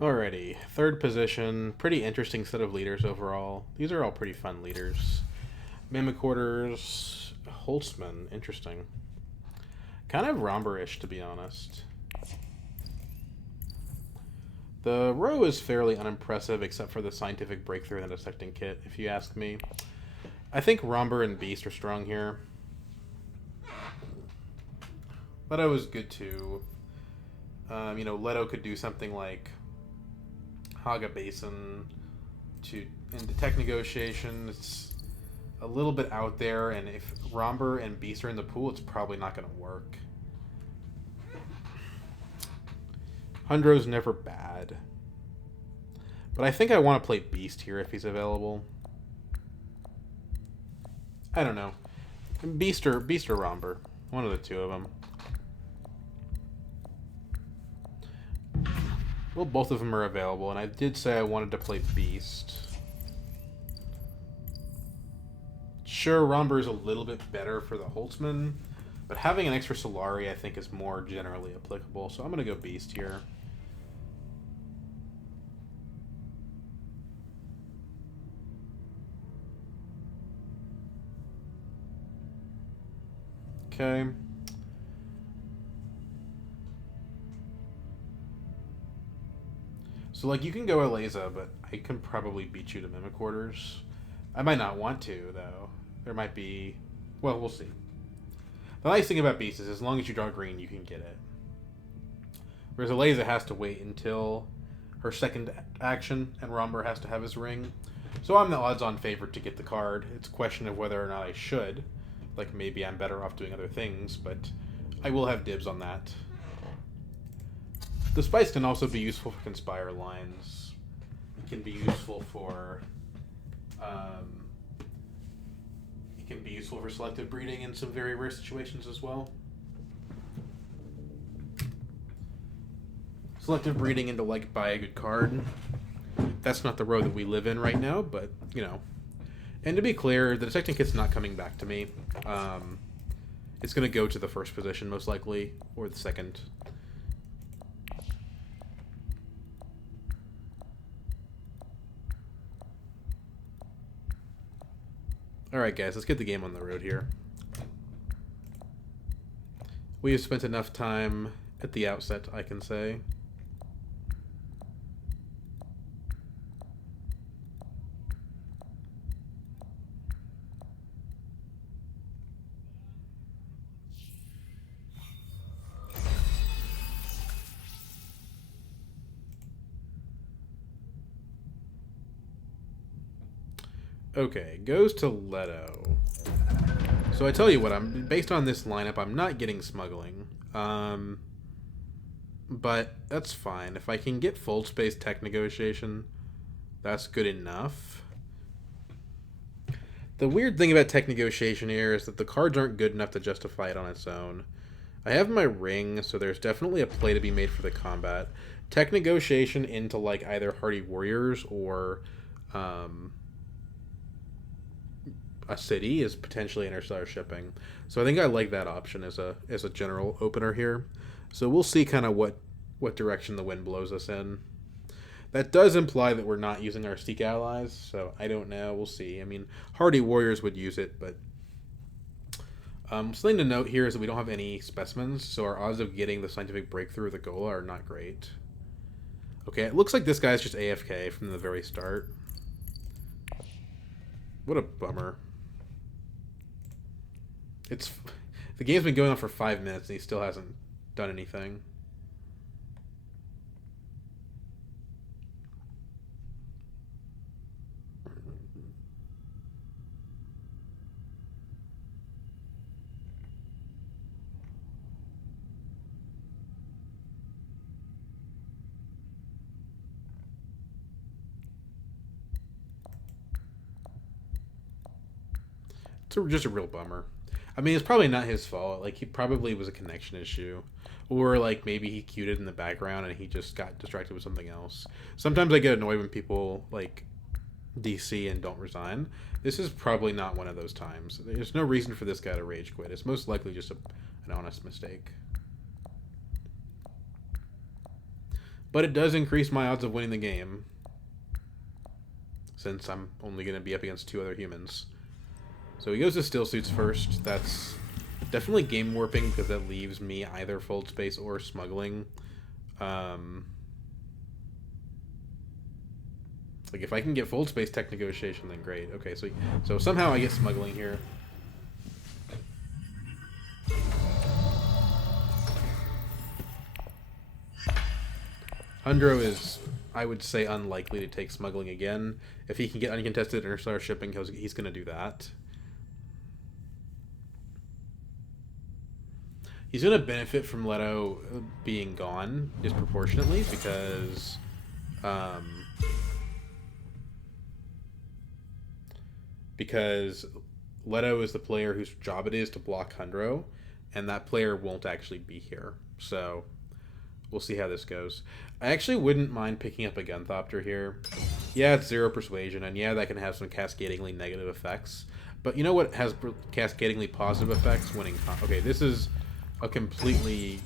Alrighty, third position. Pretty interesting set of leaders overall. These are all pretty fun leaders. Mimiquarters, Holtzman, interesting. Kind of Romberish, to be honest. The row is fairly unimpressive except for the scientific breakthrough in the dissecting kit, if you ask me. I think Romber and Beast are strong here. Leto is good too. Leto could do something like Haga Basin to into tech negotiation. It's a little bit out there, and if Romber and Beast are in the pool, it's probably not going to work. Hundro's never bad. But I think I want to play Beast here if he's available. I don't know. Beast or Romber. One of the two of them. Well, both of them are available, and I did say I wanted to play Beast. Sure, Romber is a little bit better for the Holtzman, but having an extra Solari I think is more generally applicable, so I'm going to go Beast here. Okay. So, like, you can go Ilesa, but I can probably beat you to Mimiquarters. I might not want to, though. There might be... Well, we'll see. The nice thing about Beast is as long as you draw green, you can get it. Whereas Ilesa has to wait until her second action, and Romber has to have his ring. So I'm the odds-on favorite to get the card. It's a question of whether or not I should. Like, maybe I'm better off doing other things, but I will have dibs on that. The spice can also be useful for Conspire lines. It can be useful for... it can be useful for selective breeding in some very rare situations as well. Selective breeding into, like, buy a good card. That's not the road that we live in right now, but, you know. And to be clear, the dissecting kit's not coming back to me. It's going to go to the first position, most likely, or the second. Alright guys, let's get the game on the road here. We have spent enough time at the outset, I can say. Okay, goes to Leto. So I tell you what, based on this lineup, I'm not getting smuggling. But that's fine. If I can get full space tech negotiation, that's good enough. The weird thing about tech negotiation here is that the cards aren't good enough to justify it on its own. I have my ring, so there's definitely a play to be made for the combat. Tech negotiation into, like, either Hardy Warriors or a city is potentially interstellar shipping. So I think I like that option as a general opener here. So we'll see kind of what direction the wind blows us in. That does imply that we're not using our Seek allies, so I don't know. We'll see. I mean, Hardy Warriors would use it, but something to note here is that we don't have any specimens, so our odds of getting the scientific breakthrough of the Gola are not great. Okay, it looks like this guy's just AFK from the very start. What a bummer. The game's been going on for 5 minutes and he still hasn't done anything. It's just a real bummer. I mean, it's probably not his fault. Like, he probably was a connection issue. Or, like, maybe he queued it in the background and he just got distracted with something else. Sometimes I get annoyed when people, like, DC and don't resign. This is probably not one of those times. There's no reason for this guy to rage quit. It's most likely just an honest mistake. But it does increase my odds of winning the game, since I'm only going to be up against 2 other humans. So he goes to still suits first. That's definitely game warping because that leaves me either fold space or smuggling. Like if I can get fold space tech negotiation, then great. Okay, so somehow I get smuggling here. Hundro is, I would say, unlikely to take smuggling again. If he can get uncontested interstellar shipping, he's going to do that. He's going to benefit from Leto being gone disproportionately because Leto is the player whose job it is to block Hundro, and that player won't actually be here. So we'll see how this goes. I actually wouldn't mind picking up a Gunthopter here. Yeah, it's 0 persuasion, and yeah, that can have some cascadingly negative effects. But you know what has cascadingly positive effects? Winning. Okay, this is a completely...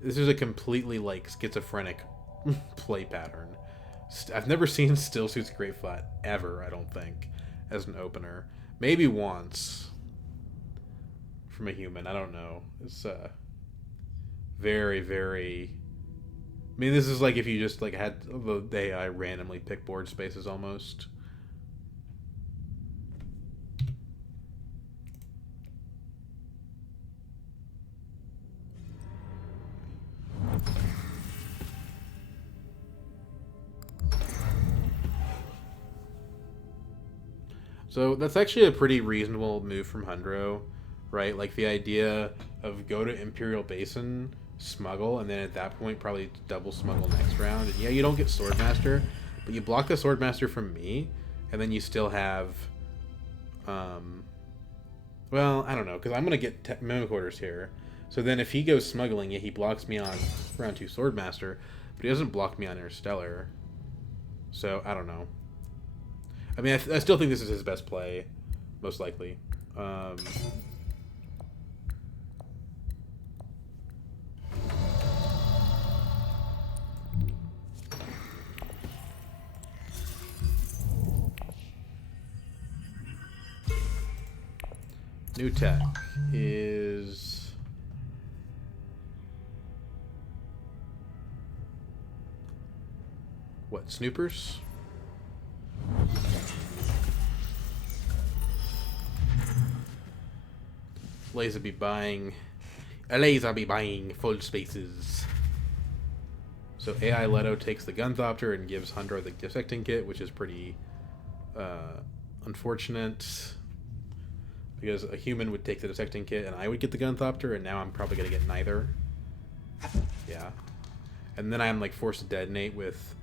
this is a completely, like, schizophrenic play pattern. I've never seen Still Suits Great Flat ever, I don't think, as an opener. Maybe once. From a human, I don't know. It's very, very... I mean, this is like if you just like had the AI randomly pick board spaces almost. So that's actually a pretty reasonable move from Hundro, right? Like the idea of go to Imperial Basin, smuggle, and then at that point probably double smuggle next round. And yeah, you don't get Swordmaster, but you block the Swordmaster from me, and then you still have, well, I don't know, because I'm going to get Mimic Orders here. So then if he goes smuggling, yeah, he blocks me on round 2 Swordmaster, but he doesn't block me on Interstellar. So, I don't know. I mean, I still think this is his best play, most likely. New tech is... what, Snoopers? Ilesa be buying full spaces. So AI Leto takes the Gunthopter and gives Hundro the dissecting kit, which is pretty unfortunate. Because a human would take the dissecting kit and I would get the Gunthopter, and now I'm probably going to get neither. Yeah. And then I'm like forced to detonate with...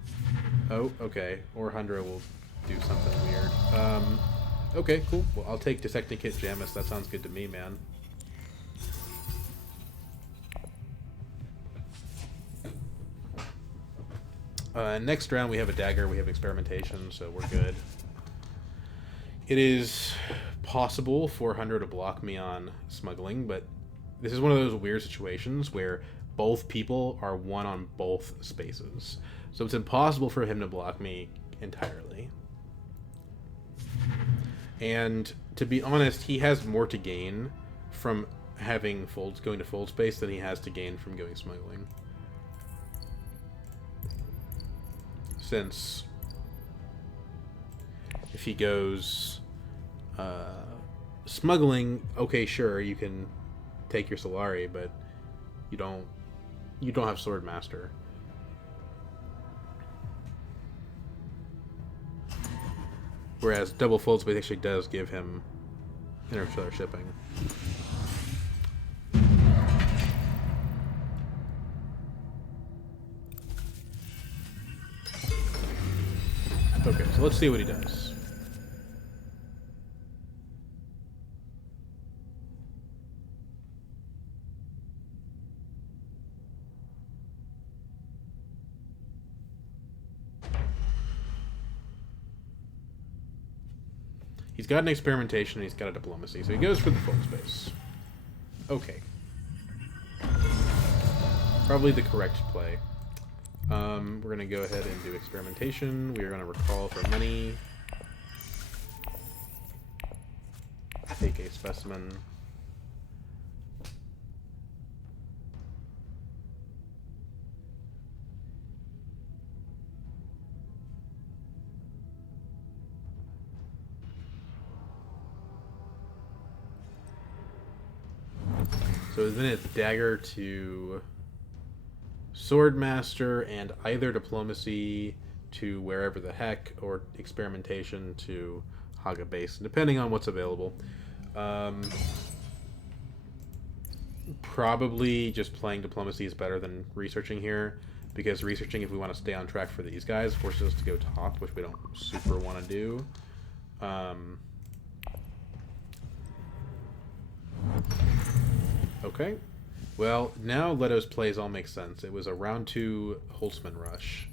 oh, okay. Or Hundro will do something weird. Okay, cool. Well, I'll take dissecting kit Jamis. That sounds good to me, man. Next round we have a dagger, we have experimentation, so we're good. It is possible for Hundro to block me on smuggling, but this is one of those weird situations where both people are one on both spaces. So it's impossible for him to block me entirely. And to be honest, he has more to gain from having going to fold space than he has to gain from going smuggling. Since if he goes smuggling, okay, sure, you can take your Solari, but you don't have Swordmaster. Whereas double fold space actually does give him interstellar shipping. Okay, so let's see what he does. He's got an experimentation and he's got a diplomacy, so he goes for the fold space. Okay. Probably the correct play. We're going to go ahead and do experimentation. We are going to recall for money. Take a specimen. So then it's dagger to swordmaster and either diplomacy to wherever the heck or experimentation to Haga base, depending on what's available. Probably just playing diplomacy is better than researching here, because researching, if we want to stay on track for these guys, forces us to go top, which we don't super want to do. Okay. Well, now Leto's plays all make sense. It was a round 2 Holtzman rush.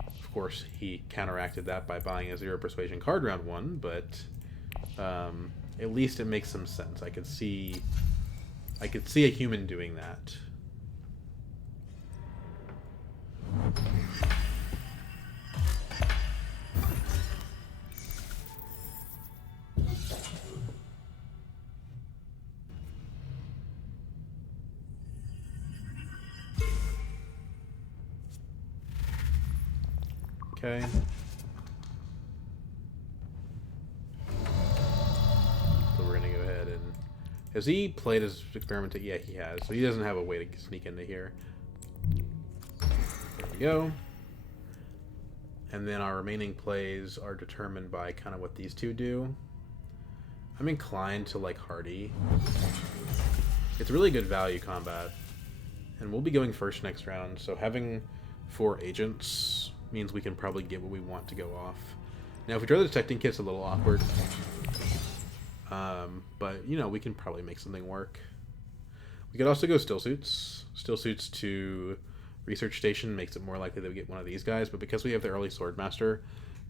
Of course, he counteracted that by buying a 0 persuasion card round 1, but at least it makes some sense. I could see a human doing that. Okay. So we're gonna go ahead and... Has he played his experiment? Yeah, he has. So he doesn't have a way to sneak into here. There we go. And then our remaining plays are determined by kind of what these two do. I'm inclined to like Hardy. It's really good value combat. And we'll be going first next round, so having 4 agents means we can probably get what we want to go off. Now, if we draw the detecting kit's a little awkward. But, you know, we can probably make something work. We could also go still suits. Still suits to research station makes it more likely that we get one of these guys, but because we have the early swordmaster,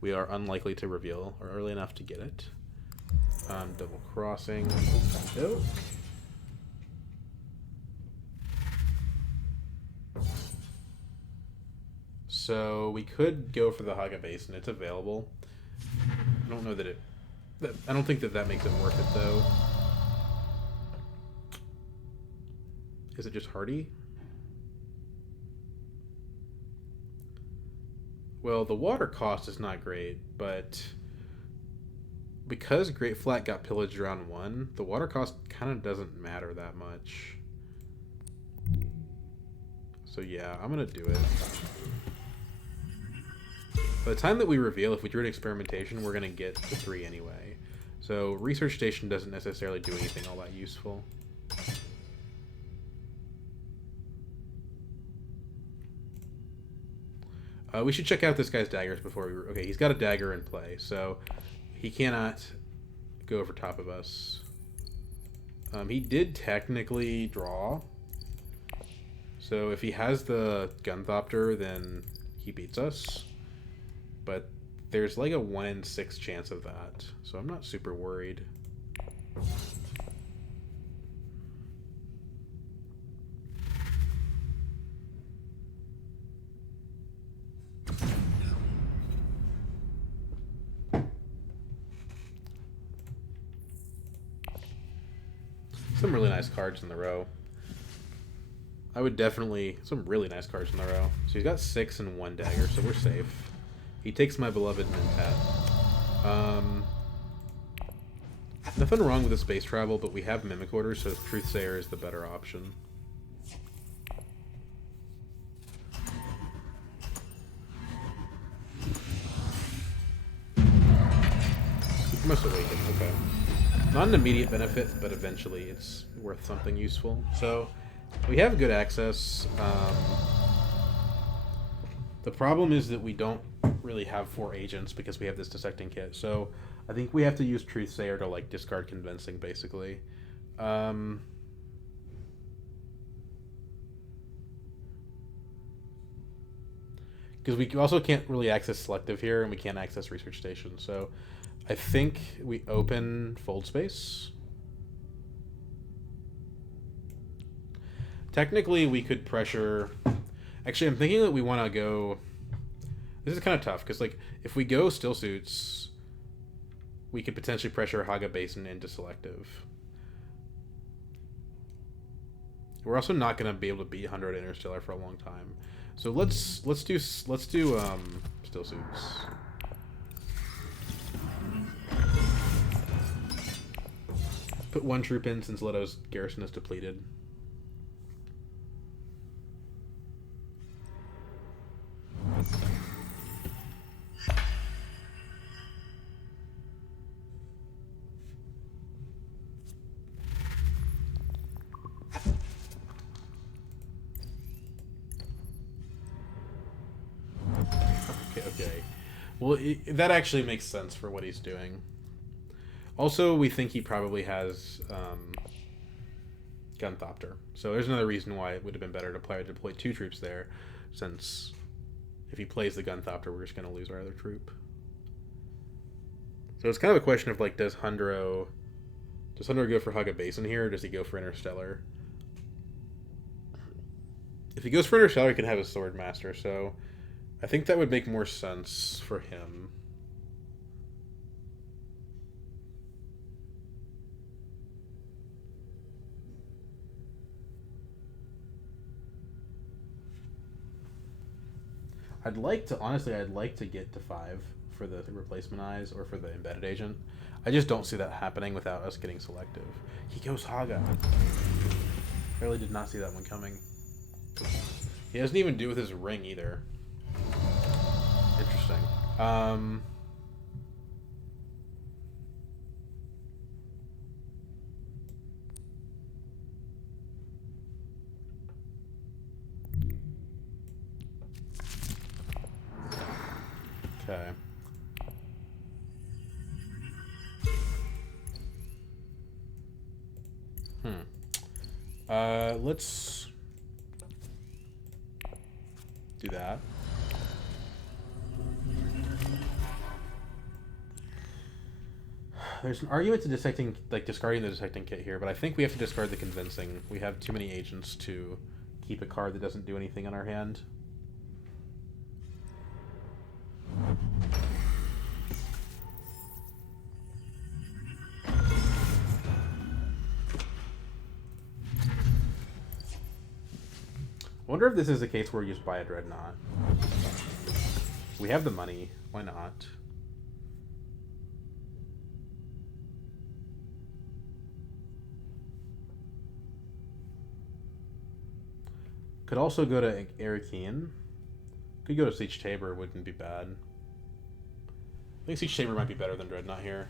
we are unlikely to reveal or early enough to get it. Double crossing. Nope. So we could go for the Haga base, and it's available. I don't know that it... I don't think that makes it worth it, though. Is it just Hardy? Well, the water cost is not great, but because Great Flat got pillaged round 1, the water cost kind of doesn't matter that much. So yeah, I'm going to do it. By the time that we reveal, if we drew an experimentation, we're going to get to 3 anyway. So research station doesn't necessarily do anything all that useful. We should check out this guy's daggers before we... Okay, he's got a dagger in play, so he cannot go over top of us. He did technically draw. So if he has the Gunthopter, then he beats us. But there's like a 1 in 6 chance of that, so I'm not super worried. Some really nice cards in the row. I would definitely... Some really nice cards in the row. So he's got 6 and 1 dagger, so we're safe. He takes my beloved Mentat. Nothing wrong with the space travel, but we have Mimic Orders, so Truthsayer is the better option. He must awaken, okay. Not an immediate benefit, but eventually it's worth something useful. So, we have good access. The problem is that we don't really have 4 agents because we have this dissecting kit. So I think we have to use Truthsayer to like discard convincing, basically. Because we also can't really access selective here, and we can't access research station. So I think we open fold space. Technically, we could pressure... Actually, I'm thinking that we want to go... This is kind of tough, because, like, if we go Still Suits, we could potentially pressure Haga Basin into Selective. We're also not going to be able to beat Hundro Interstellar for a long time. So let's do Still Suits. Put one troop in since Leto's garrison is depleted. Okay. Well, that actually makes sense for what he's doing. Also, we think he probably has Gunthopter. So there's another reason why it would have been better to deploy 2 troops there, since if he plays the Gunthopter, we're just going to lose our other troop. So it's kind of a question of, like, does Hundro go for Haga Basin here, or does he go for Interstellar? If he goes for Interstellar, he can have his Swordmaster, so I think that would make more sense for him. I'd like to get to 5 for the replacement eyes or for the embedded agent. I just don't see that happening without us getting selective. He goes Haga. I really did not see that one coming. He doesn't even do with his ring either. Interesting. Okay. Let's do that. There's an argument to discarding the dissecting kit here, but I think we have to discard the convincing. We have too many agents to keep a card that doesn't do anything on our hand. I wonder if this is a case where you just buy a Dreadnought. We have the money. Why not? Could also go to Arakean. Could go to Siege Tabor, wouldn't be bad. I think Siege Tabor might be better than Dreadnought here.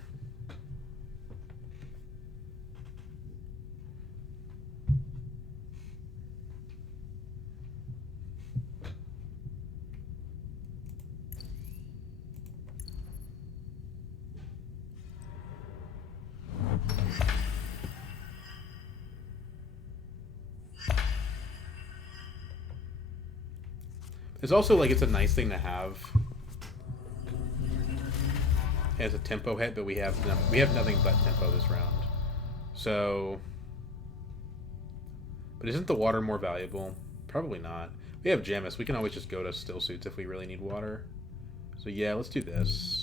It's also, like, it's a nice thing to have as a tempo hit, but we have nothing but tempo this round. So, but isn't the water more valuable? Probably not. We have Jamis. We can always just go to Still Suits if we really need water. So yeah, let's do this.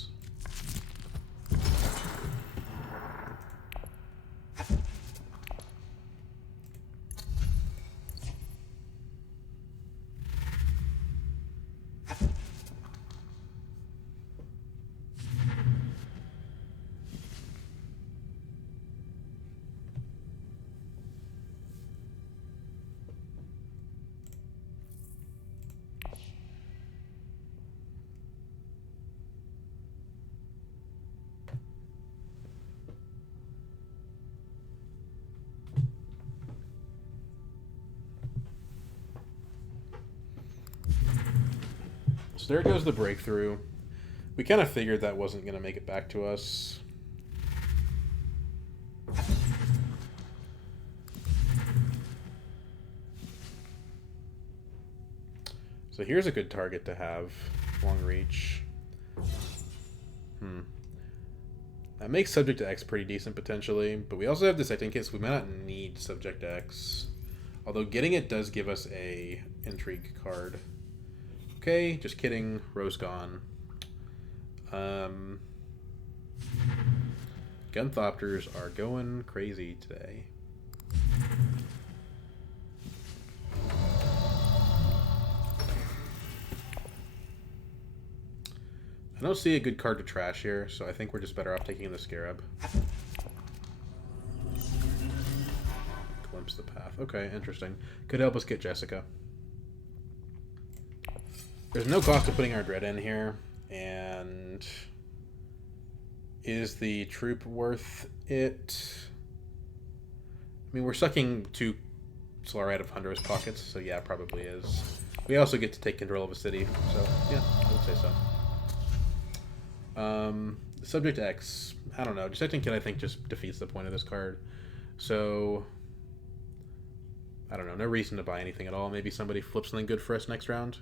So there goes the breakthrough. We kind of figured that wasn't going to make it back to us. So here's a good target to have. Long reach. That makes Subject to X pretty decent potentially, but we also have Dissecting Kit, so we might not need Subject to X. Although getting it does give us a intrigue card. Okay, just kidding. Rose gone. Gunthopters are going crazy today. I don't see a good card to trash here, so I think we're just better off taking the Scarab. Glimpse the path. Okay, interesting. Could help us get Jessica. There's no cost to putting our Dread in here, and is the troop worth it? I mean, we're sucking 2 Solari out of Hundro's pockets, so yeah, it probably is. We also get to take control of a city, so yeah, I would say so. Subject X, I don't know. Dissecting Kid, I think, just defeats the point of this card. So, I don't know. No reason to buy anything at all. Maybe somebody flips something good for us next round.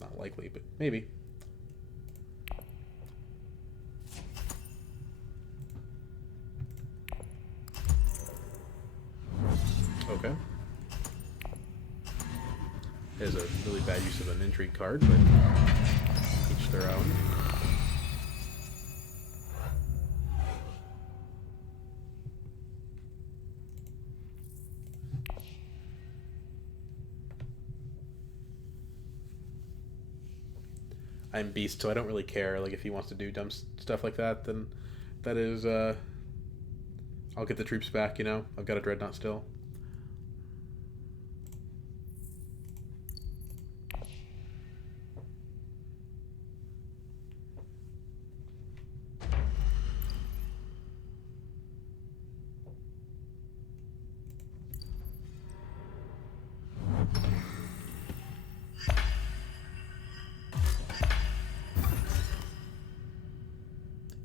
Not likely, but maybe. Okay. There's a really bad use of an intrigue card, but each their own. I'm Beast, so I don't really care. Like, if he wants to do dumb stuff like that, then that is, I'll get the troops back, you know? I've got a Dreadnought still.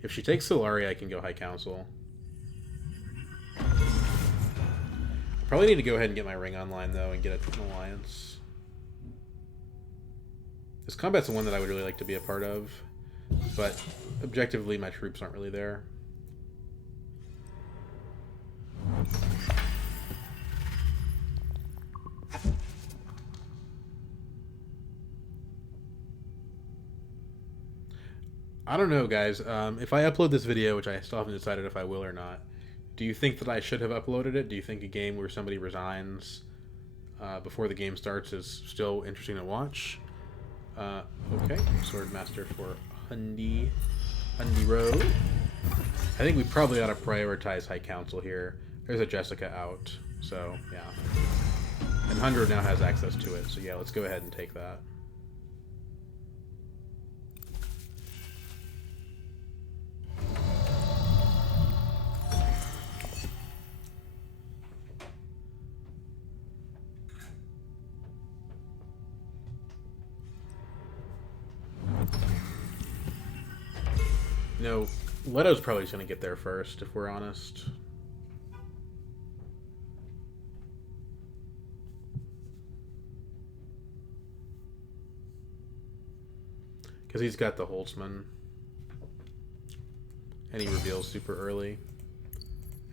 If she takes Solari, I can go High Council. Probably need to go ahead and get my ring online, though, and get an alliance. This combat's the one that I would really like to be a part of, but objectively, my troops aren't really there. I don't know, guys. If I upload this video, which I still haven't decided if I will or not, do you think that I should have uploaded it? Do you think a game where somebody resigns before the game starts is still interesting to watch? Okay, Swordmaster for Hundro. I think we probably ought to prioritize High Council here. There's a Jessica out, so yeah. And Hundro now has access to it, so yeah, let's go ahead and take that. You know, Leto's probably just going to get there first, if we're honest. Because he's got the Holtzman. And he reveals super early.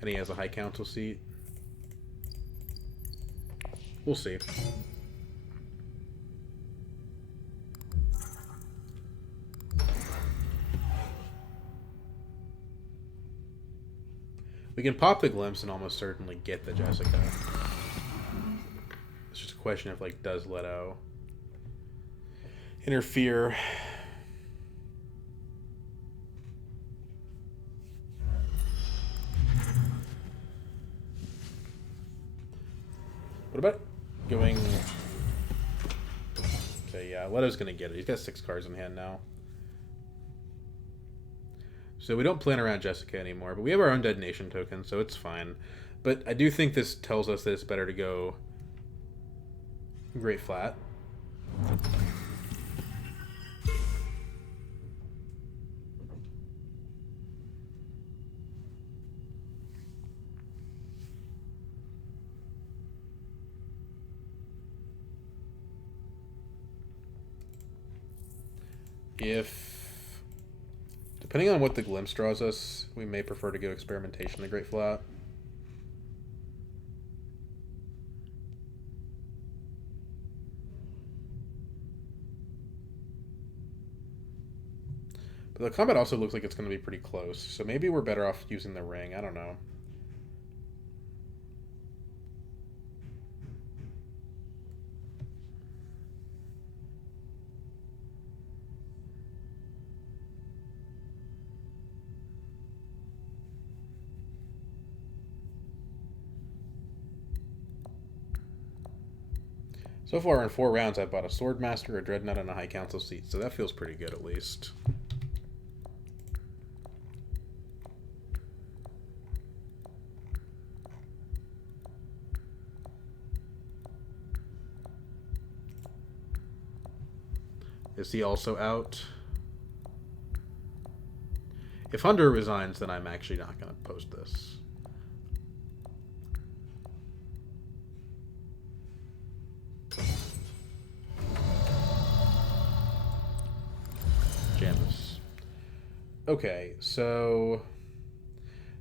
And he has a High Council seat. We'll see. We can pop the Glimpse and almost certainly get the Jessica. It's just a question of, like, does Leto interfere? What about going... Okay, yeah, Leto's going to get it. He's got 6 cards in hand now. So we don't plan around Jessica anymore, but we have our own Detonation token, so it's fine. But I do think this tells us that it's better to go Great Flat. Depending on what the Glimpse draws us, we may prefer to go Experimentation to Great Flat. The combat also looks like it's going to be pretty close, so maybe we're better off using the ring. I don't know. So far in 4 rounds, I've bought a Swordmaster, a Dreadnought, and a High Council seat, so that feels pretty good at least. Is he also out? If Hundro resigns, then I'm actually not going to post this. Jamis. Okay, so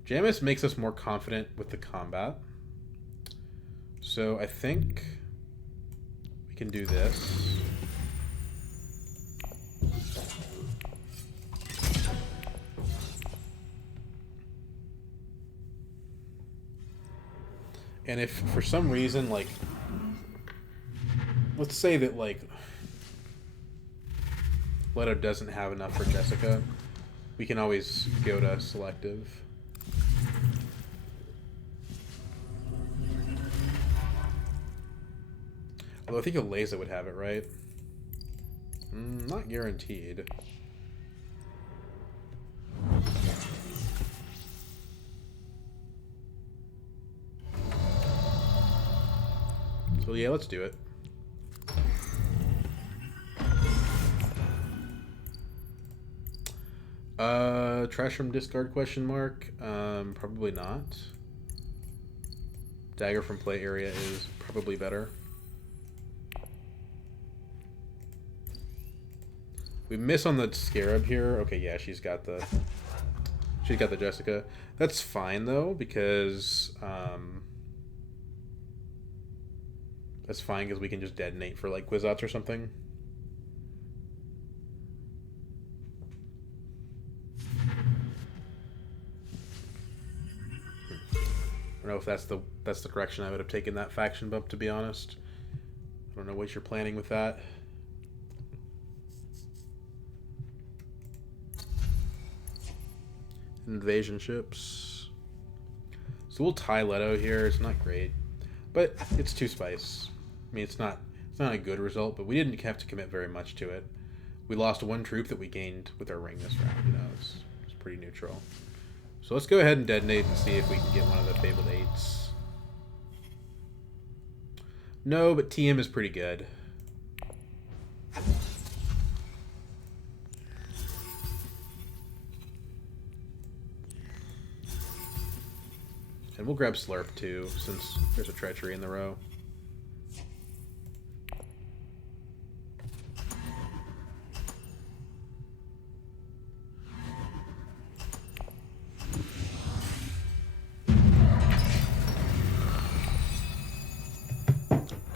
Jamis makes us more confident with the combat. So I think we can do this. And if for some reason, like, let's say that, like, Leto doesn't have enough for Jessica, we can always go to selective. Although I think Ilesa would have it, right? Not guaranteed. So yeah, let's do it. Trash from discard question mark? Probably not. Dagger from play area is probably better. We miss on the Scarab here. Okay, yeah, she's got the Jessica. That's fine though, because that's fine because we can just detonate for like Kwisatz or something. I don't know if that's the correction I would have taken that faction bump, to be honest. I don't know what you're planning with that. Invasion ships. So we'll tie Leto here. It's not great, but it's 2 spice. I mean, it's not a good result, but we didn't have to commit very much to it. We lost 1 troop that we gained with our ring this round. You know, it's pretty neutral. So let's go ahead and detonate and see if we can get one of the fabled 8s. No, but TM is pretty good. And we'll grab Slurp too, since there's a treachery in the row.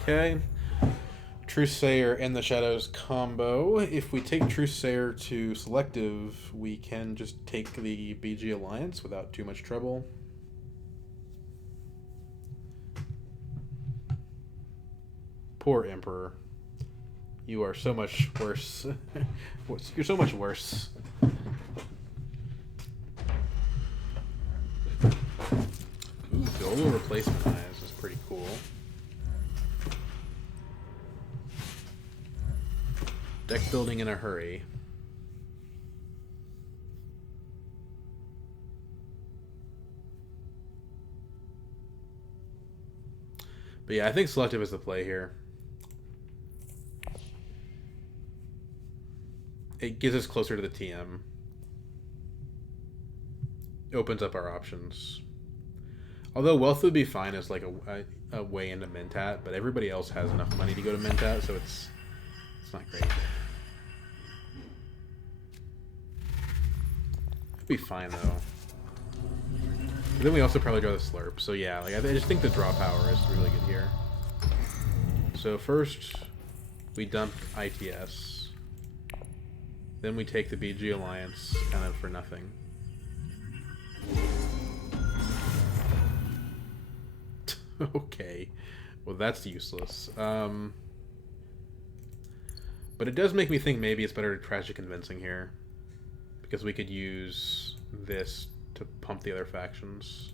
Okay. Truthsayer and the Shadows combo. If we take Truthsayer to selective, we can just take the BG Alliance without too much trouble. Poor Emperor. You are so much worse. You're so much worse. Ooh, Dolo replacement eyes is pretty cool. Deck building in a hurry. But yeah, I think selective is the play here. It gets us closer to the TM. It opens up our options. Although wealth would be fine as like a way into Mentat, but everybody else has enough money to go to Mentat, so it's not great. It'd be fine though. But then we also probably draw the Slurp. So yeah, like I just think the draw power is really good here. So first we dump ITS. Then we take the BG Alliance kind of for nothing. Okay. Well, that's useless. But it does make me think maybe it's better to Tragic Convincing here. Because we could use this to pump the other factions.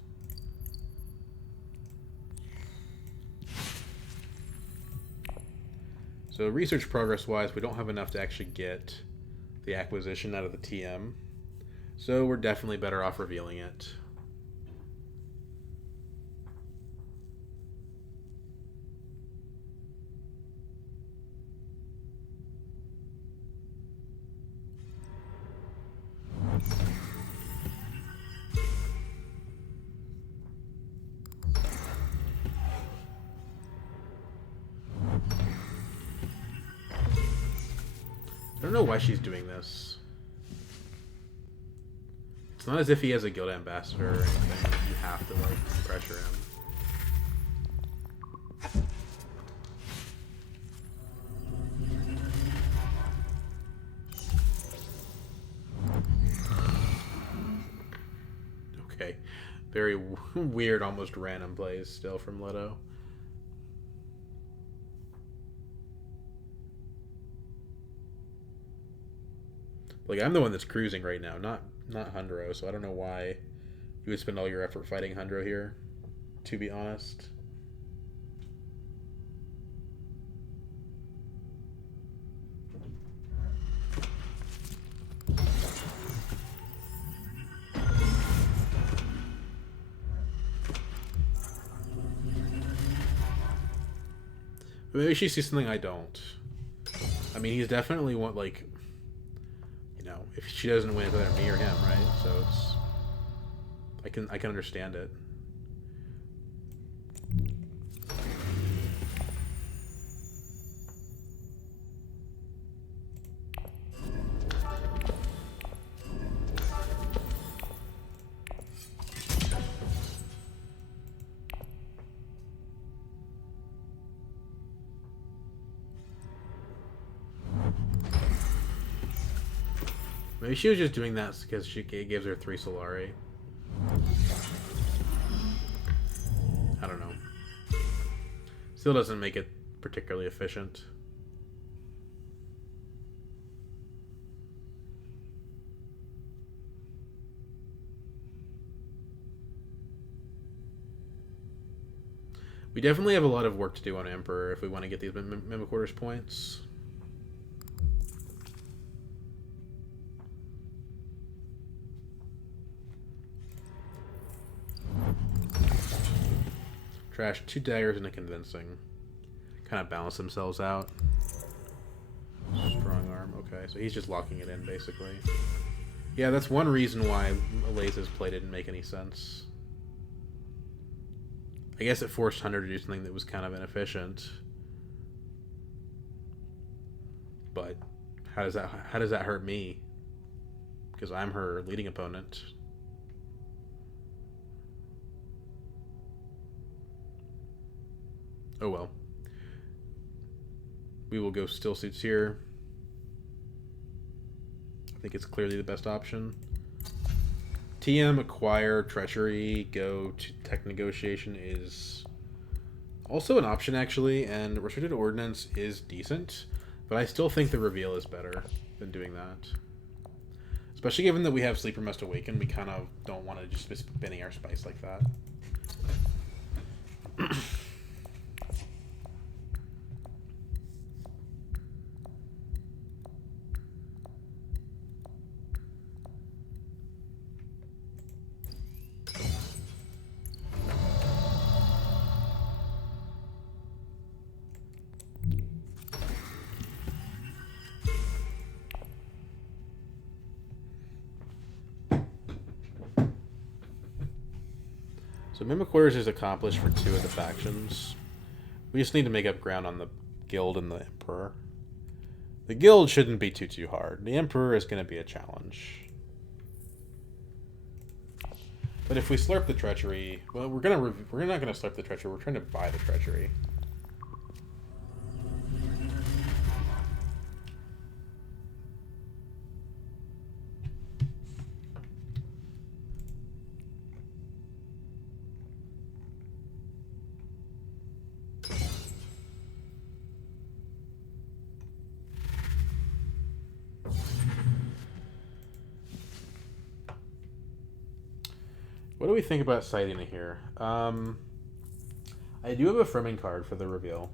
So research progress-wise, we don't have enough to actually get the acquisition out of the TM. So we're definitely better off revealing it. I don't know why she's doing this. It's not as if he has a guild ambassador or anything. You have to, like, pressure him. Okay. Very weird, almost random plays still from Leto. Like, I'm the one that's cruising right now, not Hundro, so I don't know why you would spend all your effort fighting Hundro here, to be honest. Maybe she sees something I don't. I mean, he's definitely one, like... if she doesn't win, it's either me or him, right? So it's... I can understand it. Maybe she was just doing that because she gives her 3 Solari. I don't know. Still doesn't make it particularly efficient. We definitely have a lot of work to do on Emperor if we want to get these Mimic Orders points. Trash 2 daggers and a convincing. Kind of balance themselves out. Strong arm. Okay, so he's just locking it in, basically. Yeah, that's one reason why Ilesa's play didn't make any sense. I guess it forced Hundro to do something that was kind of inefficient. But how does that hurt me? Because I'm her leading opponent. Oh well. We will go still suits here. I think it's clearly the best option. TM, acquire, treachery, go to tech negotiation is also an option actually, and restricted ordnance is decent, but I still think the reveal is better than doing that. Especially given that we have Sleeper Must Awaken, we kind of don't want to just be spinning our spice like that. So Mimic Orders is accomplished for 2 of the factions. We just need to make up ground on the Guild and the Emperor. The Guild shouldn't be too hard. The Emperor is going to be a challenge. But if we slurp the treachery, well, we're not going to slurp the treachery. We're trying to buy the treachery. What do we think about Sidina here? I do have a Frimming card for the reveal.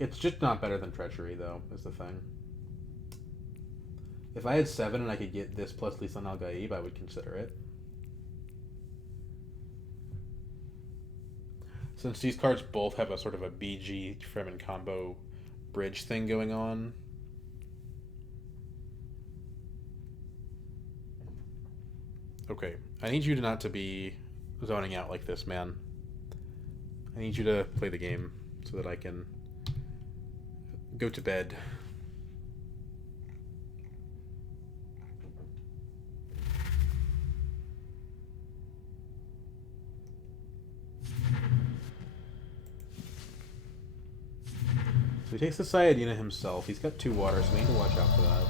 It's just not better than Treachery, though, is the thing. If I had 7 and I could get this plus Lisan Al Gaib, I would consider it. Since these cards both have a sort of a BG Fremen combo bridge thing going on. Okay, I need you to not to be zoning out like this, man. I need you to play the game so that I can go to bed. So he takes the Sayadina himself. He's got 2 water, so we need to watch out for that.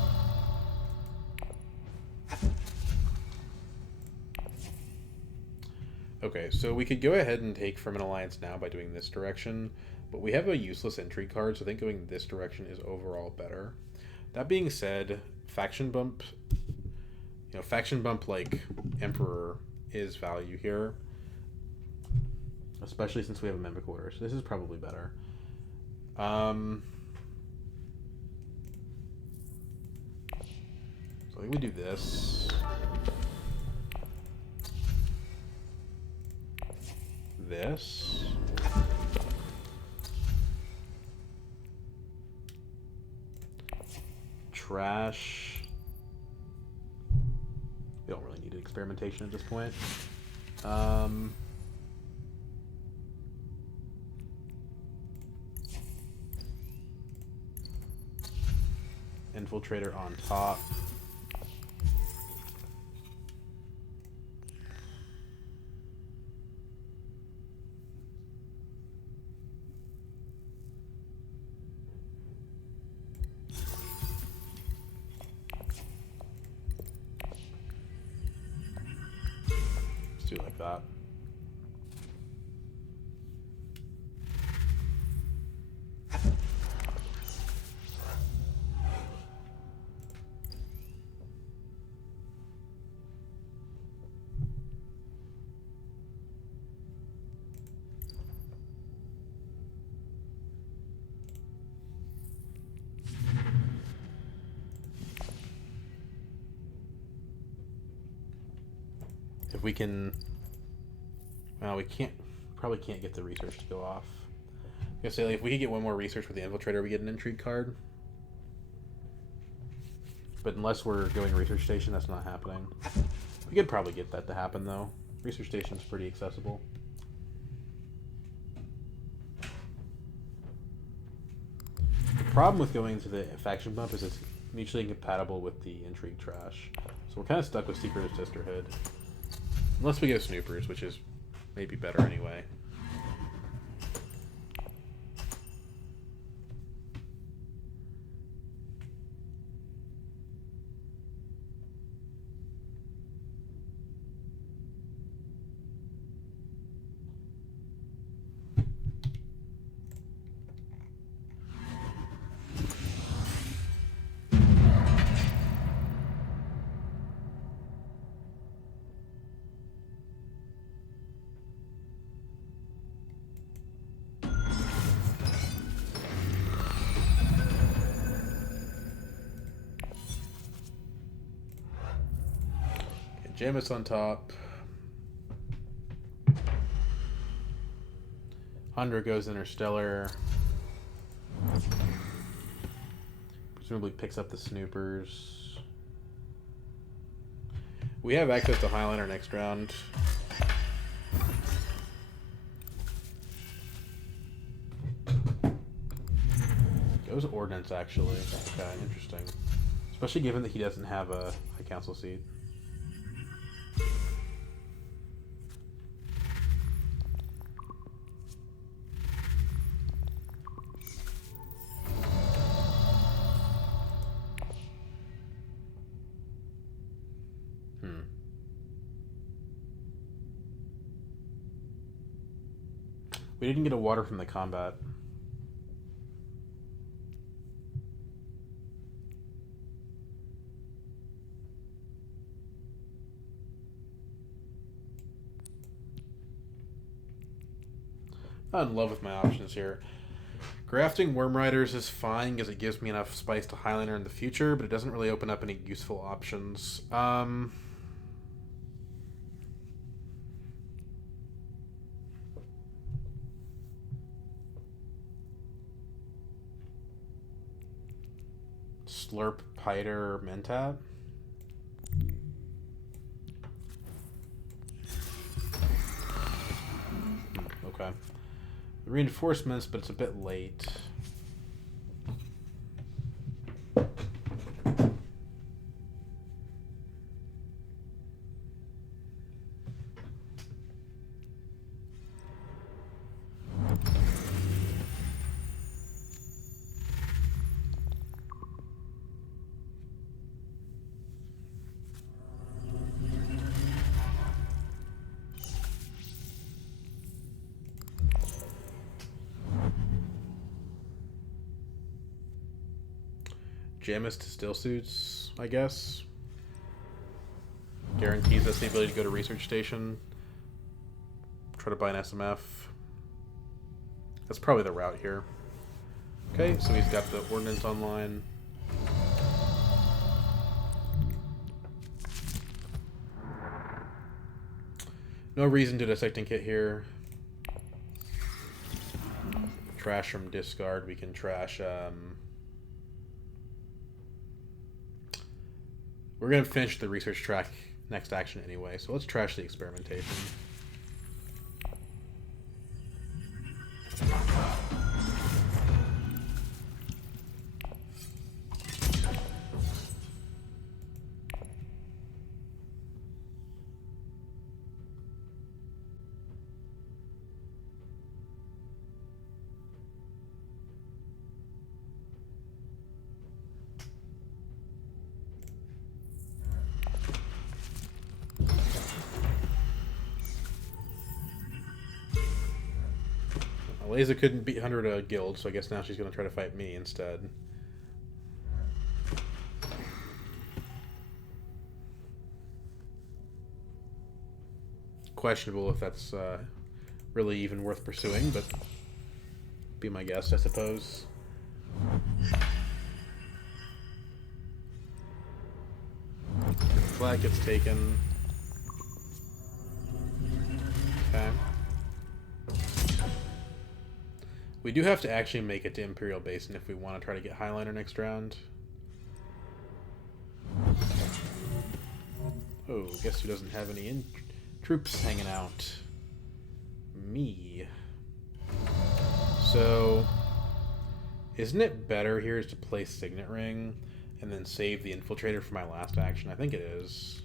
Okay, so we could go ahead and take from an alliance now by doing this direction, but we have a useless entry card, so I think going this direction is overall better. That being said, faction bump, faction bump like Emperor is value here, especially since we have a Mimic Order, so this is probably better. So I think we do this. This. Trash. We don't really need experimentation at this point. Infiltrator on top. Let's do it like that. If we can, well, we probably can't get the research to go off. I was gonna say, like, if we could get one more research with the Infiltrator, we get an intrigue card. But unless we're going research station, that's not happening. We could probably get that to happen, though. Research station's pretty accessible. The problem with going to the faction bump is it's mutually incompatible with the intrigue trash. So we're kind of stuck with Secret of Sisterhood. Unless we go Snoopers, which is maybe better anyway. Jamis on top. Hundro goes Interstellar. Presumably picks up the Snoopers. We have access to Highliner next round. Goes Ordnance, actually. Okay, interesting. Especially given that he doesn't have a council seat. We didn't get a water from the combat. I'm in love with my options here. Grafting Worm Riders is fine because it gives me enough spice to Highlander in the future, but it doesn't really open up any useful options. Slurp, Piter, Mentat. Okay. The reinforcements, but it's a bit late. Jamis to still suits, I guess. Guarantees us the ability to go to research station. Try to buy an SMF. That's probably the route here. Okay, so he's got the ordnance online. No reason to dissecting kit here. Trash from discard. We can trash. We're going to finish the research track next action anyway, so let's trash the experimentation. Ilesa couldn't beat Hundro to a guild, so I guess now she's going to try to fight me instead. Questionable if that's really even worth pursuing, but be my guess, I suppose. Flag gets taken. Okay. We do have to actually make it to Imperial Basin if we want to try to get Highlander next round. Oh, guess who doesn't have any troops hanging out? Me. So, isn't it better here is to play Signet Ring and then save the Infiltrator for my last action? I think it is.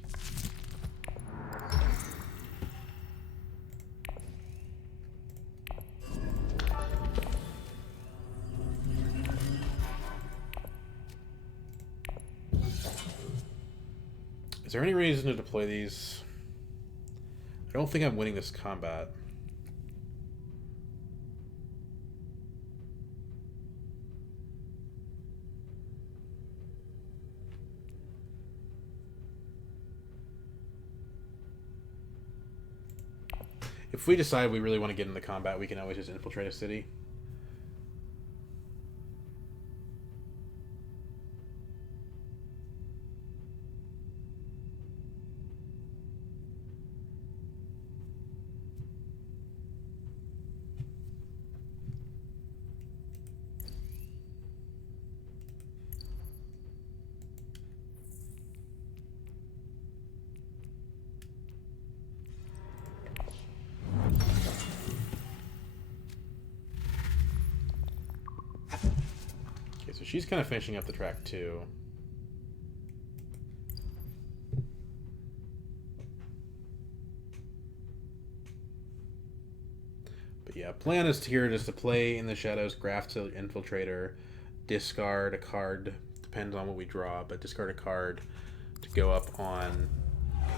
Is there any reason to deploy these? I don't think I'm winning this combat. If we decide we really want to get into combat, we can always just infiltrate a city. So she's kind of finishing up the track too. But yeah, plan is here just to play in the shadows, graft to Infiltrator, discard a card, depends on what we draw, but discard a card to go up on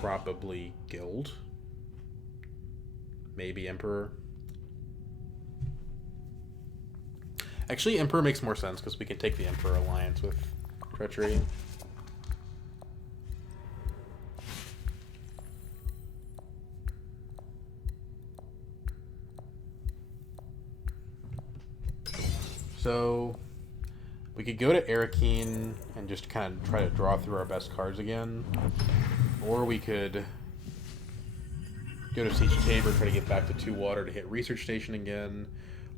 probably Guild. Maybe Emperor. Actually, Emperor makes more sense because we can take the Emperor Alliance with Treachery. So we could go to Arakeen and just kind of try to draw through our best cards again. Or we could go to Siege Tabor, try to get back to 2 water to hit Research Station again.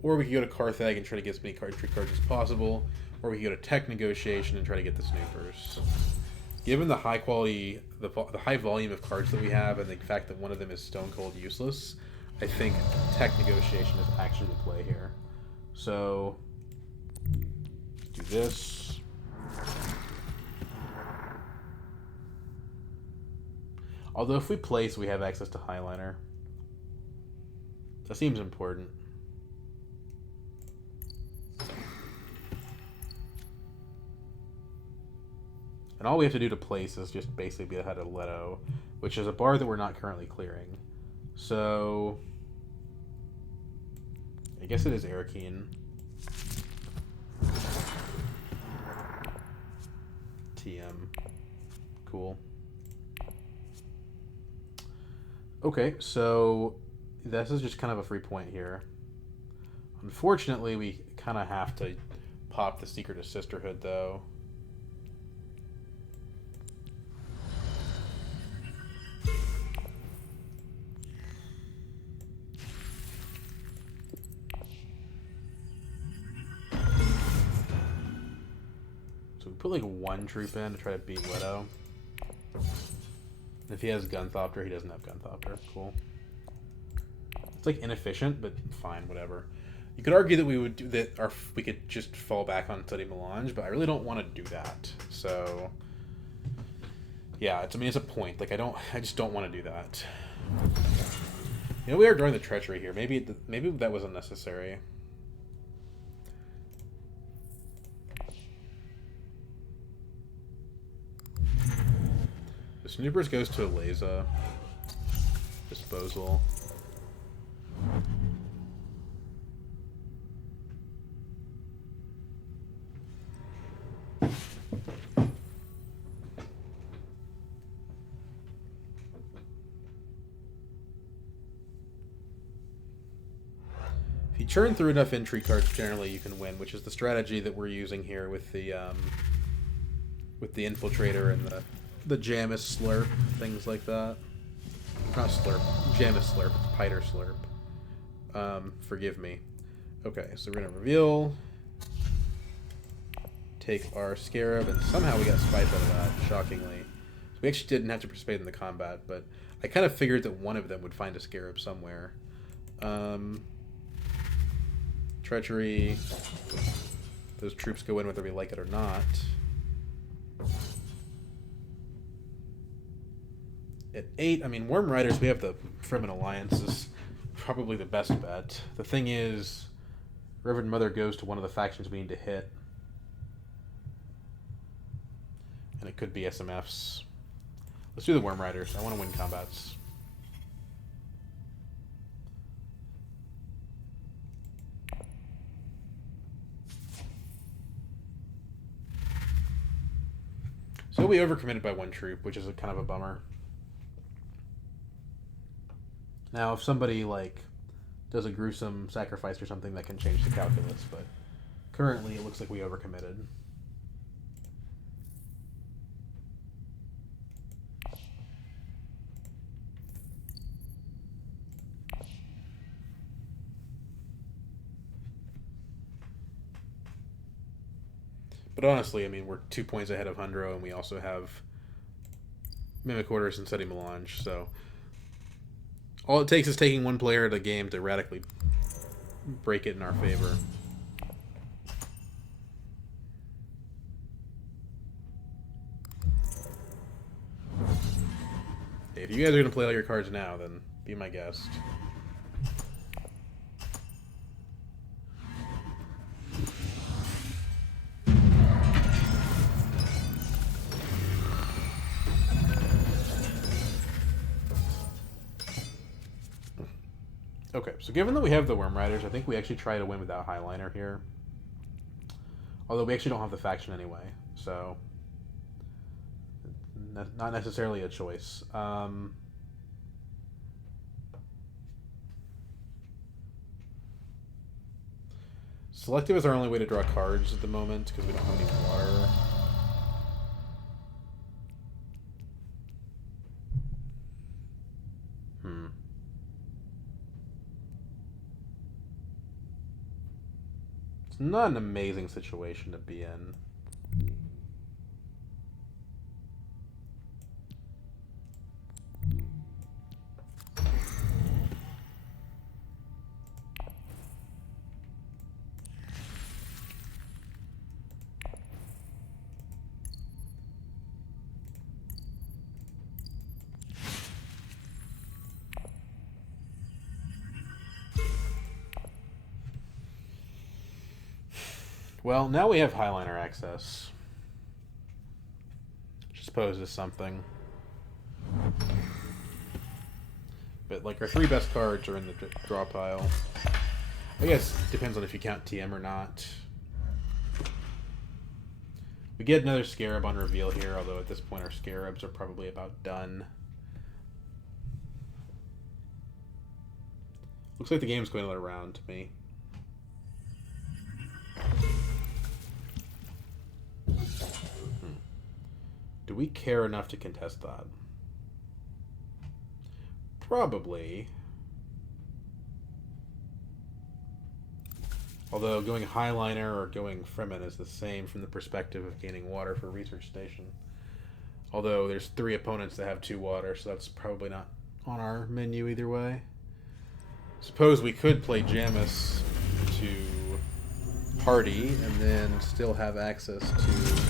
Or we could go to Carthag and try to get as many trick cards as possible. Or we could go to Tech Negotiation and try to get the Snoopers. Given the high quality, the high volume of cards that we have, and the fact that one of them is stone cold useless, I think Tech Negotiation is actually the play here. So, do this. Although if we place, we have access to Highliner. That seems important. And all we have to do to place is just basically be ahead of Leto, which is a bar that we're not currently clearing. So, I guess it is Arakeen. TM. Cool. Okay, so this is just kind of a free point here. Unfortunately, we kind of have to pop the Secret of Sisterhood, though. So we put like 1 troop in to try to beat Leto. If he has Gunthopter, he doesn't have Gunthopter. Cool. It's like inefficient, but fine, whatever. You could argue that we would do that, or we could just fall back on Study Melange, but I really don't want to do that. So, yeah, I mean, it's a point. Like I just don't want to do that. You know, we are drawing the treachery here. Maybe that was unnecessary. The Snoopers goes to Ilesa. Disposal. If you churn through enough intrigue cards, generally you can win, which is the strategy that we're using here with the Infiltrator and the Jamis Slurp, things like that. Not Slurp, Jamis Slurp, it's Piter Slurp. Forgive me. Okay, so we're gonna reveal, take our Scarab, and somehow we got Spite out of that, shockingly. So we actually didn't have to participate in the combat, but I kind of figured that one of them would find a Scarab somewhere. Treachery. Those troops go in whether we like it or not. At 8, I mean, Worm Riders, we have the Fremen Alliance is probably the best bet. The thing is, Reverend Mother goes to one of the factions we need to hit. And it could be SMFs. Let's do the Worm Riders. I want to win combats. So we overcommitted by 1 troop, which is kind of a bummer. Now, if somebody, like, does a gruesome sacrifice or something, that can change the calculus, but currently it looks like we overcommitted. But honestly, I mean, we're 2 points ahead of Hundro, and we also have Mimic Orders and Study Melange, so all it takes is taking 1 player at a game to radically break it in our favor. If you guys are going to play all your cards now, then be my guest. Okay, so given that we have the Worm Riders, I think we actually try to win without Highliner here. Although we actually don't have the faction anyway, so not necessarily a choice. Selective is our only way to draw cards at the moment because we don't have any water. It's not an amazing situation to be in. Well, now we have Highliner access. Which I suppose is something. But, like, our 3 best cards are in the draw pile. I guess it depends on if you count TM or not. We get another Scarab on reveal here, although at this point our Scarabs are probably about done. Looks like the game's going another round to me. Do we care enough to contest that? Probably. Although going Highliner or going Fremen is the same from the perspective of gaining water for Research Station. Although there's 3 opponents that have 2 water, so that's probably not on our menu either way. Suppose we could play Jamis to Hardy and then still have access to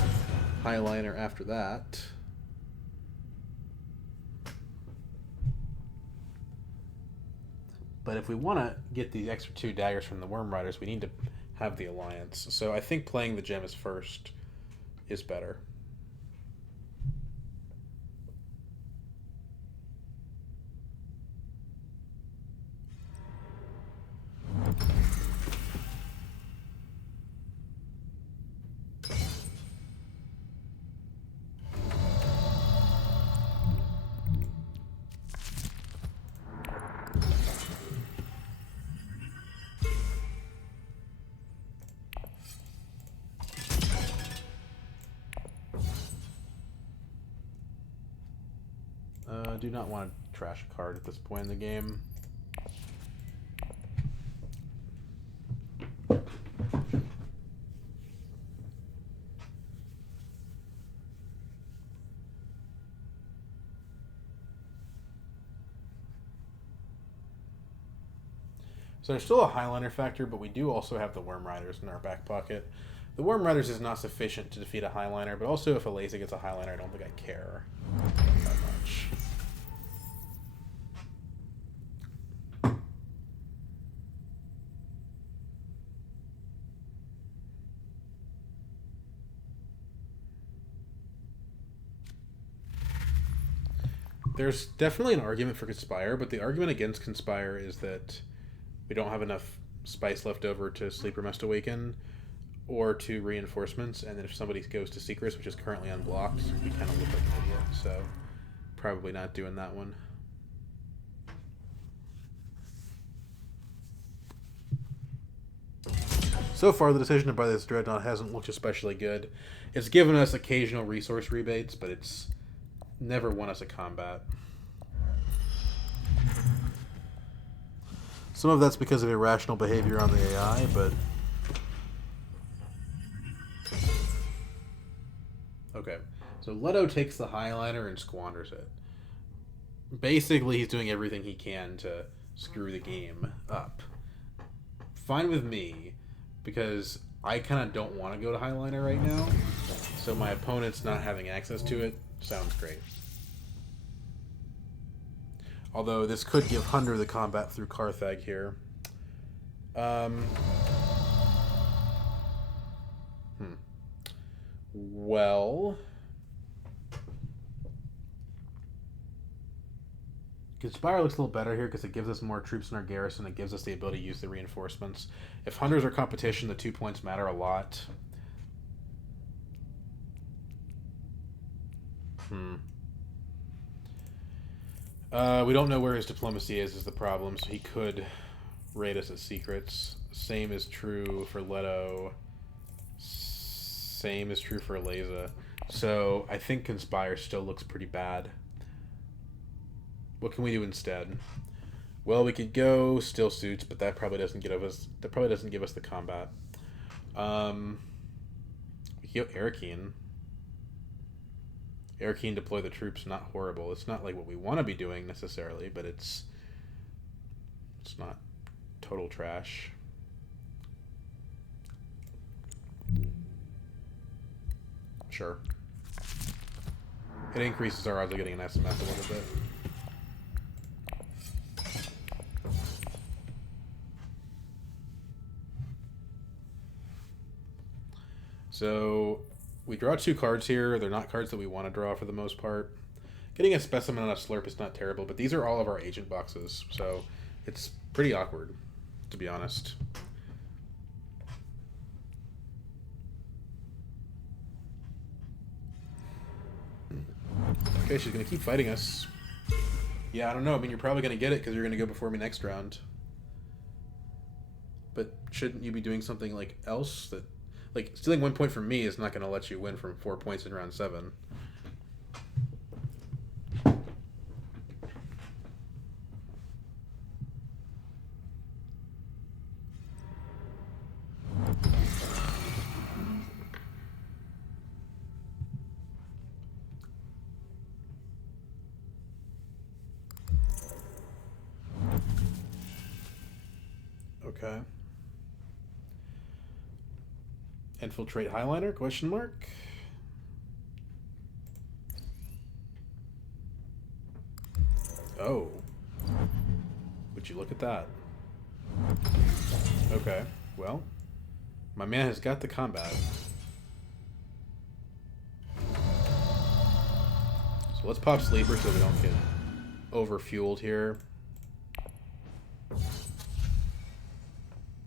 Highliner after that. But if we want to get the extra 2 daggers from the Worm Riders, we need to have the Alliance. So I think playing the Gems first is better. Do not want to trash a card at this point in the game. So there's still a Highliner factor, but we do also have the Worm Riders in our back pocket. The Worm Riders is not sufficient to defeat a Highliner, but also if Ilesa gets a Highliner, I don't think I care that much. There's definitely an argument for Conspire, but the argument against Conspire is that we don't have enough spice left over to Sleeper Must Awaken or to Reinforcements, and then if somebody goes to Secrets, which is currently unblocked, we kind of look like an idiot, so probably not doing that one. So far, the decision to buy this Dreadnought hasn't looked especially good. It's given us occasional resource rebates, but it's never won us a combat. Some of that's because of irrational behavior on the AI, but... Okay, so Leto takes the Highliner and squanders it. Basically, he's doing everything he can to screw the game up. Fine with me, because I kind of don't want to go to Highliner right now, so my opponent's not having access to it sounds great. Although this could give Hundro the combat through Carthag here. Well... Conspire looks a little better here because it gives us more troops in our garrison. It gives us the ability to use the reinforcements. If Hundreds are competition, the 2 points matter a lot. We don't know where his diplomacy is the problem, so he could raid us at Secrets. Same is true for Leto. Same is true for Ilesa. So I think Conspire still looks pretty bad. What can we do instead? Well, we could go Still Suits, but that probably doesn't give us the combat. We could go Arakeen. Arakeen deploy the troops, not horrible. It's not like what we want to be doing necessarily, but it's not total trash. Sure. It increases our odds of getting an SMS a little bit. So we draw 2 cards here. They're not cards that we want to draw for the most part. Getting a Specimen on a Slurp is not terrible, but these are all of our agent boxes, so it's pretty awkward, to be honest. Okay, she's going to keep fighting us. Yeah, I don't know. I mean, you're probably going to get it because you're going to go before me next round. But shouldn't you be doing something like else that... Like, stealing 1 point from me is not going to let you win from 4 points in round 7. Okay. Infiltrate Highliner? Question mark. Oh. Would you look at that? Okay. Well, my man has got the combat. So let's pop Sleeper so we don't get over-fueled here.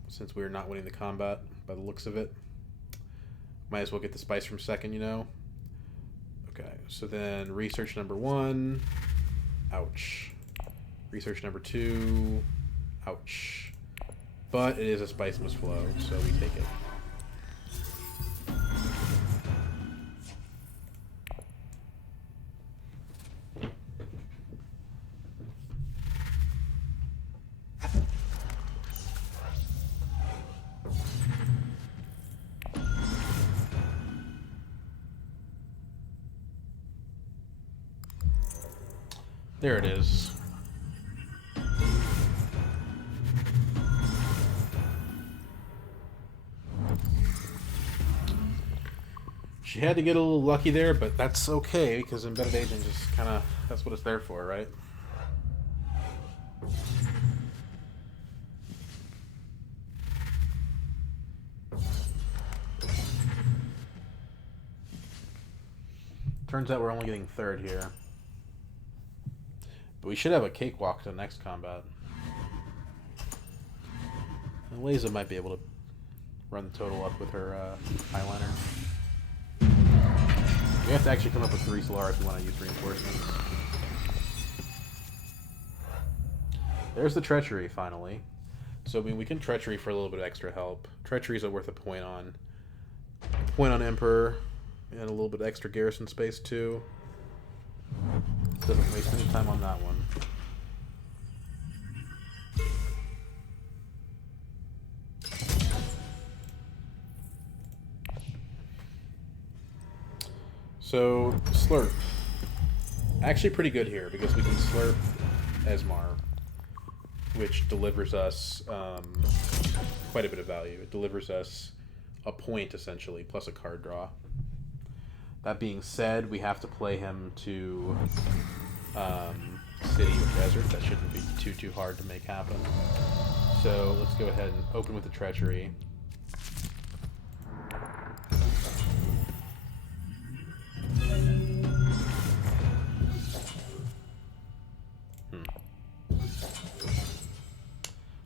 Since we're not winning the combat by the looks of it. Might as well get the spice from second, you know? Okay, so then research number 1. Ouch. Research number 2. Ouch. But it is a spice must flow, so we take it. There it is. She had to get a little lucky there, but that's okay, because Embedded Agent just kind of, that's what it's there for, right? Turns out we're only getting 3rd here. But we should have a cakewalk to the next combat. And Ilesa might be able to run the total up with her eyeliner. We have to actually come up with 3 Solar if we want to use reinforcements. There's the Treachery, finally. So, I mean, we can Treachery for a little bit of extra help. Treacheries are worth a point on Emperor, and a little bit extra garrison space, too. Doesn't waste any time on that one. So, Slurp. Actually pretty good here, because we can Slurp Esmar, which delivers us quite a bit of value. It delivers us a point, essentially, plus a card draw. That being said, we have to play him to City or Desert. That shouldn't be too hard to make happen. So let's go ahead and open with the Treachery.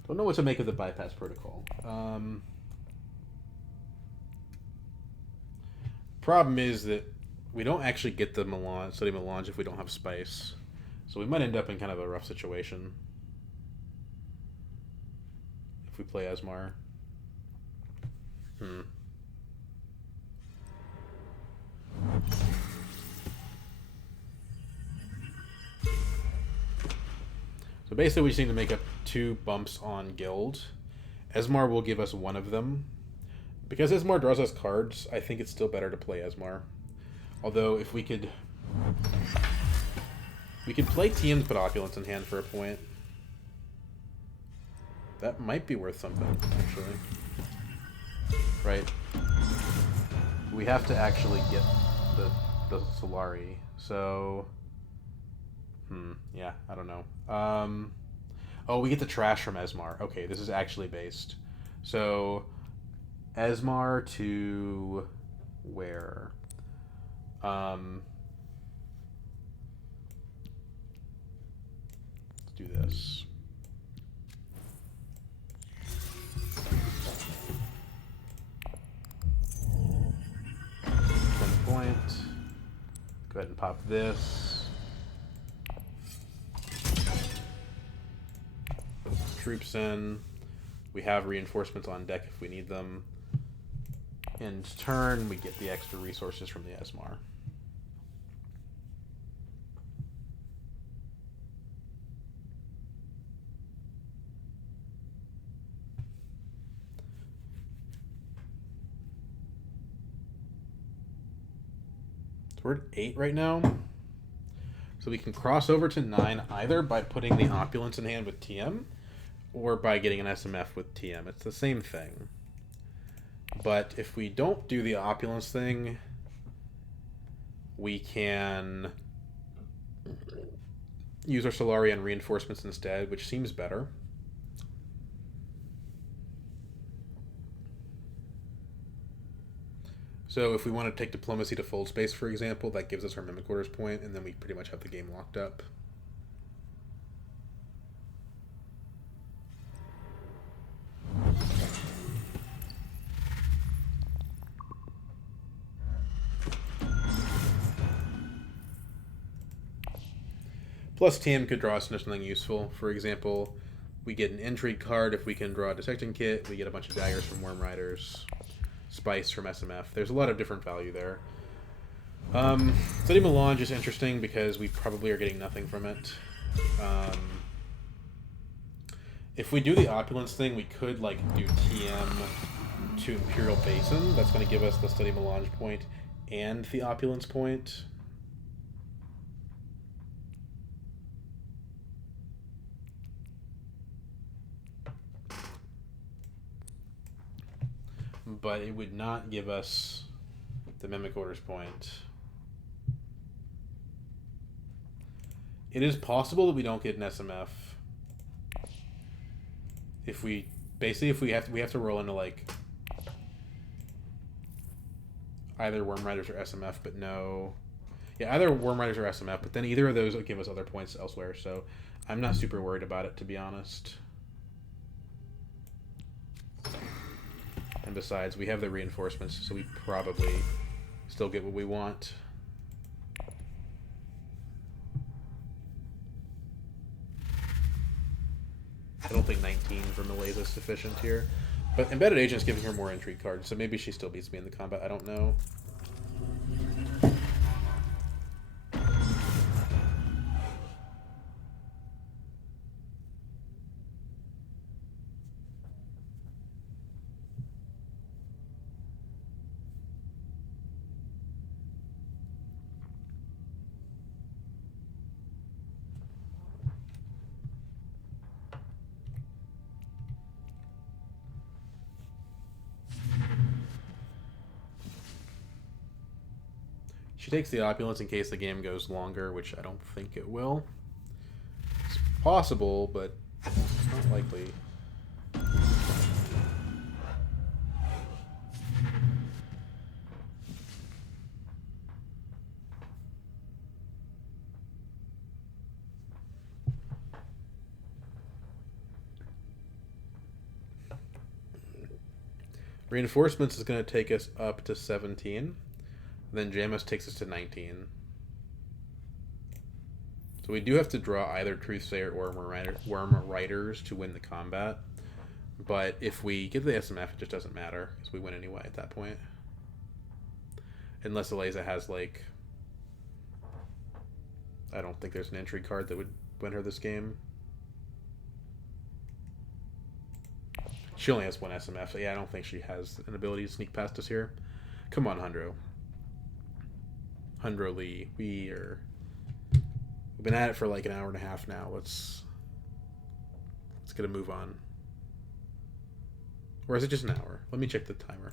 Don't know what to make of the bypass protocol. Problem is that we don't actually get the Study Melange if we don't have spice. So we might end up in kind of a rough situation if we play Esmar. Hmm. So basically we just need to make up 2 bumps on guild. Esmar will give us 1 of them. Because Esmar draws us cards, I think it's still better to play Esmar. Although if we could... We could play TM to put Opulence in hand for a point. That might be worth something, actually. Right. We have to actually get the Solari. So... yeah, I don't know. Oh, we get the trash from Esmar. Okay, this is actually based. So, Esmar to where? Let's do this. Point. Go ahead and pop this. Troops in. We have reinforcements on deck if we need them. In turn, we get the extra resources from the Esmar. So we're at 8 right now. So we can cross over to 9 either by putting the Opulence in hand with TM or by getting an SMF with TM. It's the same thing. But if we don't do the Opulence thing, we can use our Solari on reinforcements instead, which seems better. So if we want to take Diplomacy to Fold Space, for example, that gives us our Mimic Orders point, and then we pretty much have the game locked up. Plus TM could draw us into something useful. For example, we get an Intrigue card if we can draw a Dissecting Kit, we get a bunch of daggers from Worm Riders. Spice from SMF. There's a lot of different value there. Study Melange is interesting because we probably are getting nothing from it. If we do the Opulence thing, we could like do TM to Imperial Basin. That's going to give us the Study Melange point and the Opulence point. But it would not give us the Mimic Orders point. It is possible that we don't get an SMF. If we have to roll into like either Worm Riders or SMF, but no. Yeah, either Worm Riders or SMF, but then either of those will give us other points elsewhere, so I'm not super worried about it, to be honest. And besides, we have the reinforcements, so we probably still get what we want. I don't think 19 from Ilesa is sufficient here. But Embedded Agent's giving her more Intrigue cards, so maybe she still beats me in the combat. I don't know. She takes the Opulence in case the game goes longer, which I don't think it will. It's possible, but it's not likely. Reinforcements is going to take us up to 17. Then Jamis takes us to 19. So we do have to draw either Truthsayer or Worm Riders to win the combat. But if we get the SMF, it just doesn't matter because we win anyway at that point. Unless Ilesa has, like... I don't think there's an entry card that would win her this game. She only has one SMF, so yeah, I don't think she has an ability to sneak past us here. Come on, Hundro. Hundro Lee. We've been at it for like an hour and a half now. Let's get a move on. Or is it just an hour? Let me check the timer.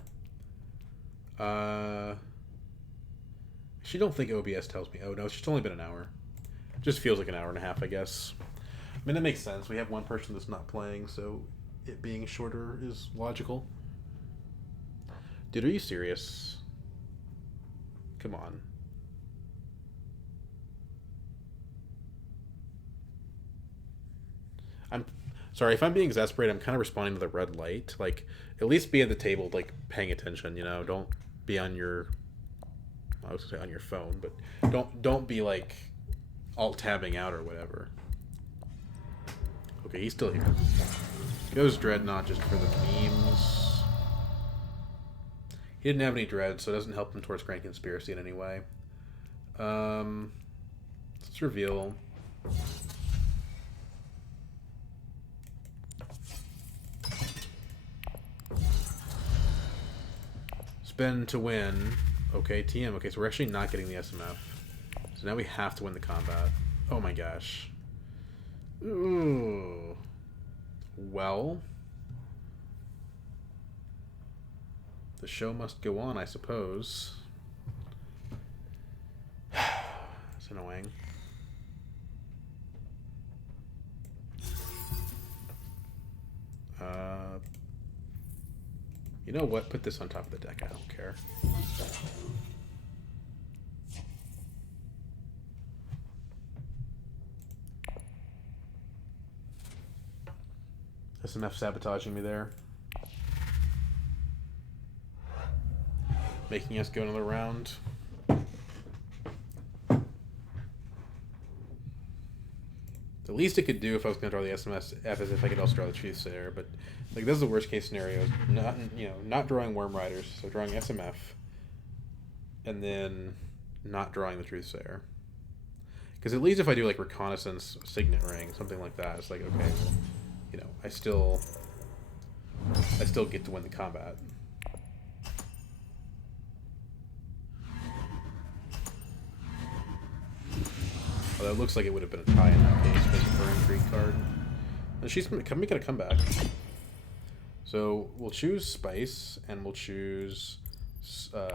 She don't think OBS tells me. Oh no, it's just only been an hour. It just feels like an hour and a half, I guess. I mean, that makes sense. We have one person that's not playing, so it being shorter is logical. Dude, are you serious? Come on. I'm sorry if I'm being exasperated. I'm kind of responding to the red light. Like, at least be at the table, like paying attention. You know, don't be on your. I was gonna say on your phone, but don't be like alt tabbing out or whatever. Okay, he's still here. Goes Dreadnought just for the memes. He didn't have any dread, so it doesn't help him towards Grand Conspiracy in any way. Let's reveal. Spend to win. Okay, TM. Okay, so we're actually not getting the SMF. So now we have to win the combat. Oh my gosh. Ooh. Well. The show must go on, I suppose. It's annoying. You know what? Put this on top of the deck. I don't care. SMF sabotaging me there. Making us go another round. The least it could do if I was going to draw the SMF is if I could also draw the Truthsayer, but like this is the worst case scenario. Not drawing Worm Riders, so drawing SMF, and then not drawing the Truthsayer. Because at least if I do like Reconnaissance, Signet Ring, something like that, it's like okay, well, you know, I still get to win the combat. Although it looks like it would have been a tie in that case because of her intrigue card. And she's making a comeback. So we'll choose Spice and we'll choose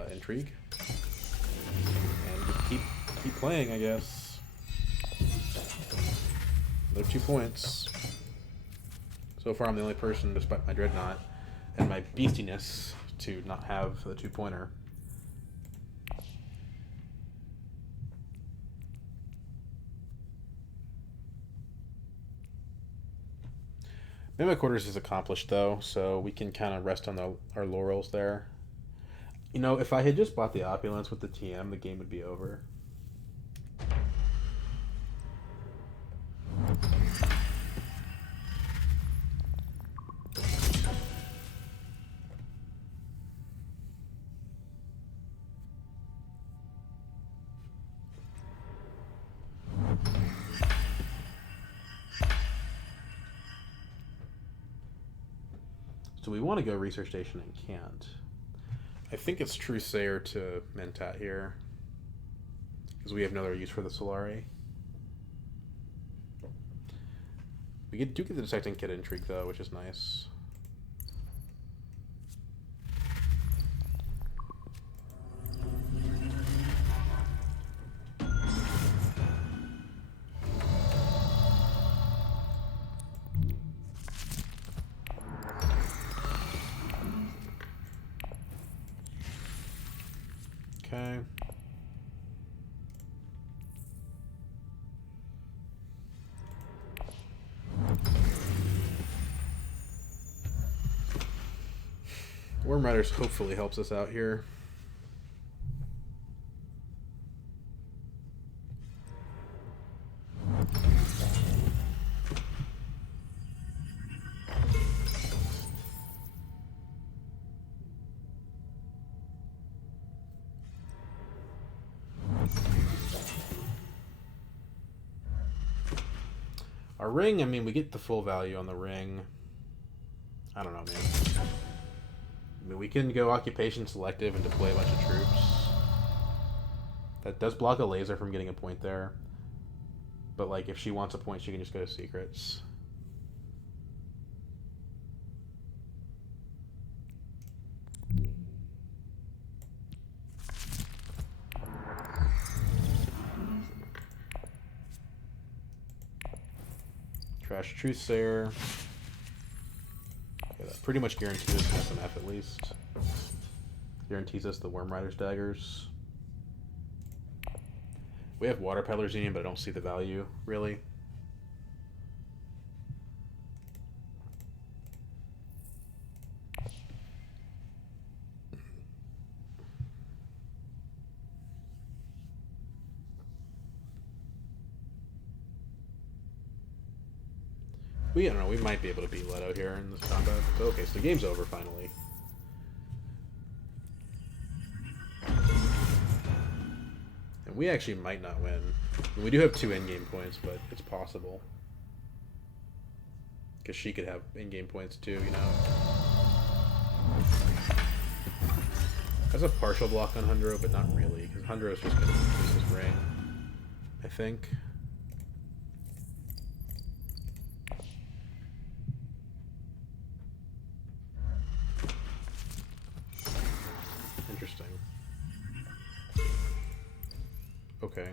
Intrigue. And just keep playing, I guess. Another 2 points. So far I'm the only person, despite my Dreadnought and my beastiness, to not have the 2-pointer. Mimic Quarters is accomplished, though, so we can kind of rest on our laurels there. You know, if I had just bought the Opulence with the TM, the game would be over. So we want to go Research Station and can't. I think it's Truthsayer to Mentat here, because we have another use for the Solari. We do get the Detecting Kit Intrigue though, which is nice. Okay. Worm Riders hopefully helps us out here. Our ring, I mean, we get the full value on the ring. I don't know, man. I mean, we can go occupation selective and deploy a bunch of troops. That does block a laser from getting a point there. But, like, if she wants a point, she can just go to secrets. Trash Truthsayer. Okay, that pretty much guarantees us an SMF at least. Guarantees us the Worm Rider's daggers. We have Water Peddler's Union, but I don't see the value, really. I don't know, we might be able to beat Leto here in this combat. So, okay, so the game's over finally. And we actually might not win. We do have 2 in-game points, but it's possible. Because she could have in-game points too, you know? Has a partial block on Hundro, but not really, because Hundro is just going to use his ring, I think. Interesting. Okay.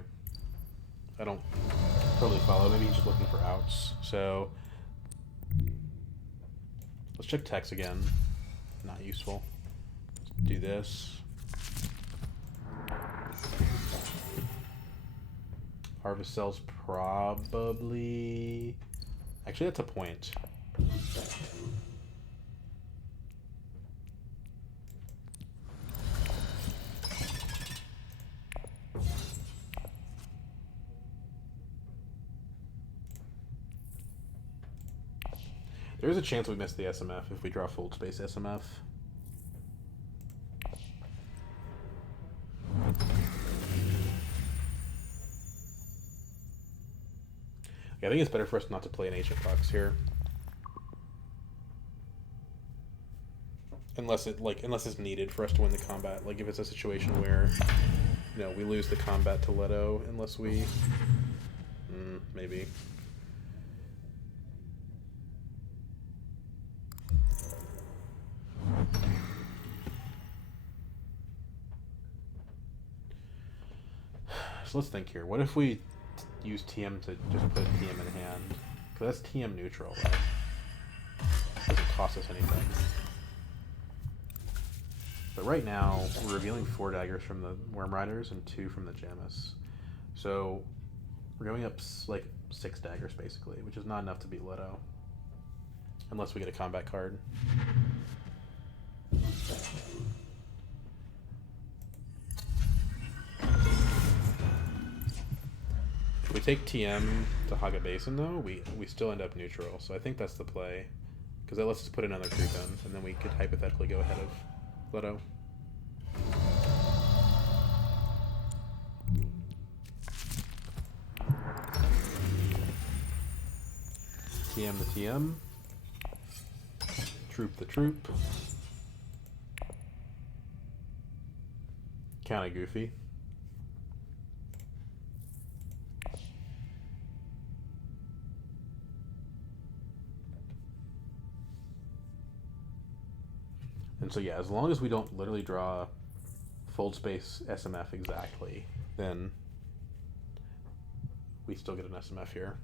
I don't totally follow. Maybe he's just looking for outs. So let's check text again. Not useful. Let's do this. Harvest cells probably... Actually, that's a point. There is a chance we miss the SMF if we draw Fold Space SMF. Yeah, I think it's better for us not to play an Ancient Fox here. Unless it's needed for us to win the combat. Like if it's a situation where, you know, we lose the combat to Leto unless we... maybe. So let's think here. What if we use TM to just put TM in hand? Because that's TM neutral, right? Doesn't cost us anything. But right now, we're revealing 4 daggers from the Worm Riders and 2 from the Jamis. So we're going up like 6 daggers basically, which is not enough to beat Leto. Unless we get a combat card. If we take TM to Haga Basin though, we still end up neutral. So I think that's the play. Because that lets us put another creep in, and then we could hypothetically go ahead of Leto. TM the TM. Troop the troop. Kinda goofy. And so yeah, as long as we don't literally draw Fold Space SMF exactly, then we still get an SMF here.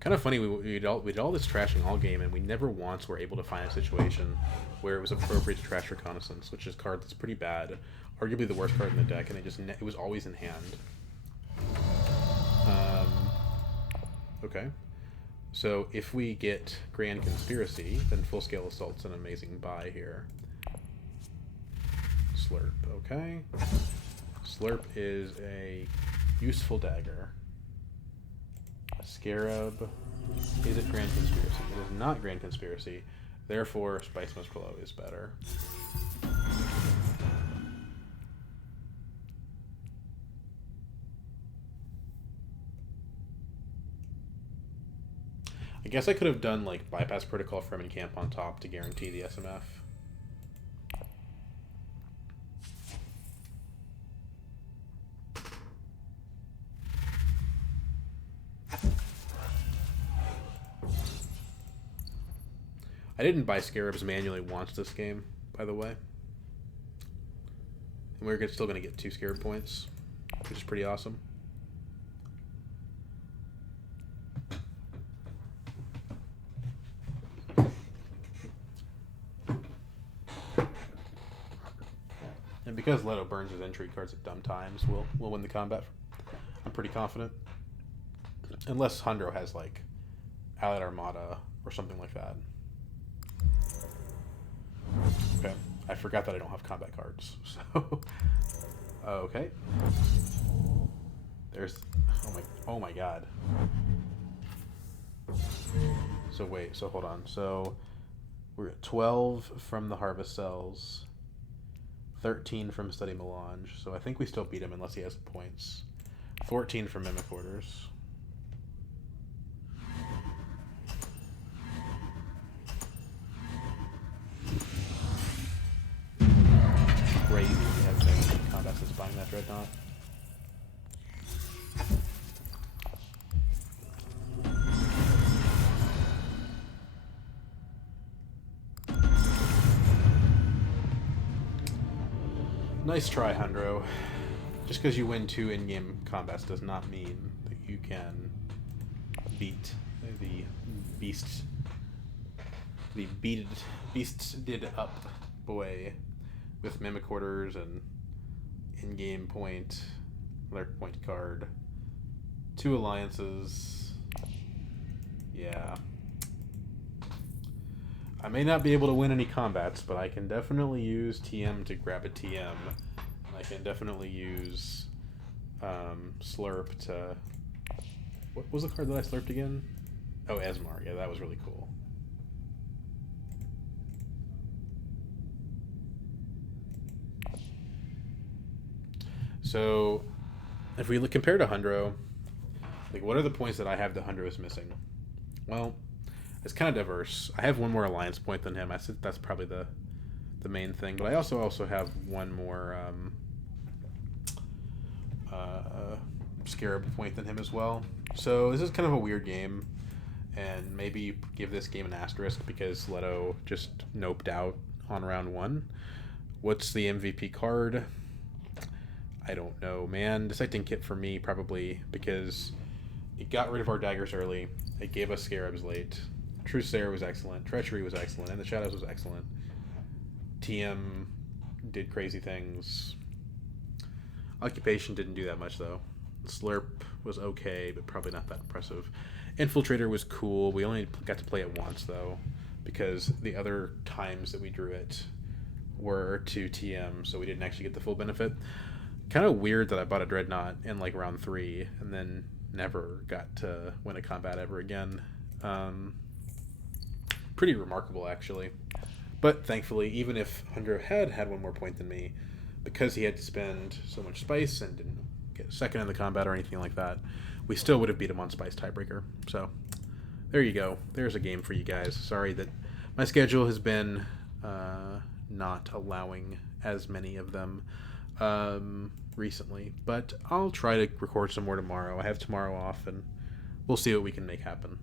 Kind of funny, we did all this trashing all game, and we never once were able to find a situation where it was appropriate to trash Reconnaissance, which is a card that's pretty bad, arguably the worst card in the deck, and it was always in hand. Okay, so if we get Grand Conspiracy, then Full Scale Assault's an amazing buy here. Slurp, okay. Slurp is a useful dagger. Scarab. Is it Grand Conspiracy? It is not Grand Conspiracy. Therefore, Spice Must Flow is better. I guess I could have done like Bypass Protocol Fremen Camp on top to guarantee the SMF. I didn't buy Scarabs manually once this game, by the way. And we're still going to get 2 Scarab points, which is pretty awesome. And because Leto burns his entry cards at dumb times, we'll win the combat. I'm pretty confident. Unless Hundro has, like, Allied Armada or something like that. Okay, I forgot that I don't have combat cards, so... okay. There's... oh my god. So wait, so hold on. So, we're at 12 from the Harvest Cells. 13 from Study Melange, so I think we still beat him unless he has points. 14 from Mimic Orders. Crazy we have no combat since buying that Dreadnought. Nice try, Hundro. Just because you win 2 in-game combats does not mean that you can beat the beasts. The beasts did up boy with Mimic Orders and in-game point, another point card, 2 alliances. Yeah. I may not be able to win any combats, but I can definitely use TM to grab a TM. I can definitely use Slurp to... What was the card that I slurped again? Oh, Esmar. Yeah, that was really cool. So, if we compare to Hundro, like, what are the points that I have that Hundro is missing? Well, it's kind of diverse. I have 1 more alliance point than him. I said that's probably the main thing. But I also have 1 more Scarab point than him as well. So this is kind of a weird game. And maybe give this game an asterisk because Leto just noped out on round 1. What's the MVP card? I don't know, man. Dissecting Kit for me probably because it got rid of our daggers early. It gave us Scarabs late. Trusair was excellent. Treachery was excellent. And the Shadows was excellent. TM did crazy things. Occupation didn't do that much, though. Slurp was okay, but probably not that impressive. Infiltrator was cool. We only got to play it once, though, because the other times that we drew it were to TM, so we didn't actually get the full benefit. Kind of weird that I bought a Dreadnought in, like, round 3, and then never got to win a combat ever again. Pretty remarkable, actually. But thankfully, even if Hundro had 1 more point than me, because he had to spend so much spice and didn't get second in the combat or anything like that, we still would have beat him on Spice Tiebreaker. So, there you go. There's a game for you guys. Sorry that my schedule has been not allowing as many of them recently. But I'll try to record some more tomorrow. I have tomorrow off, and we'll see what we can make happen.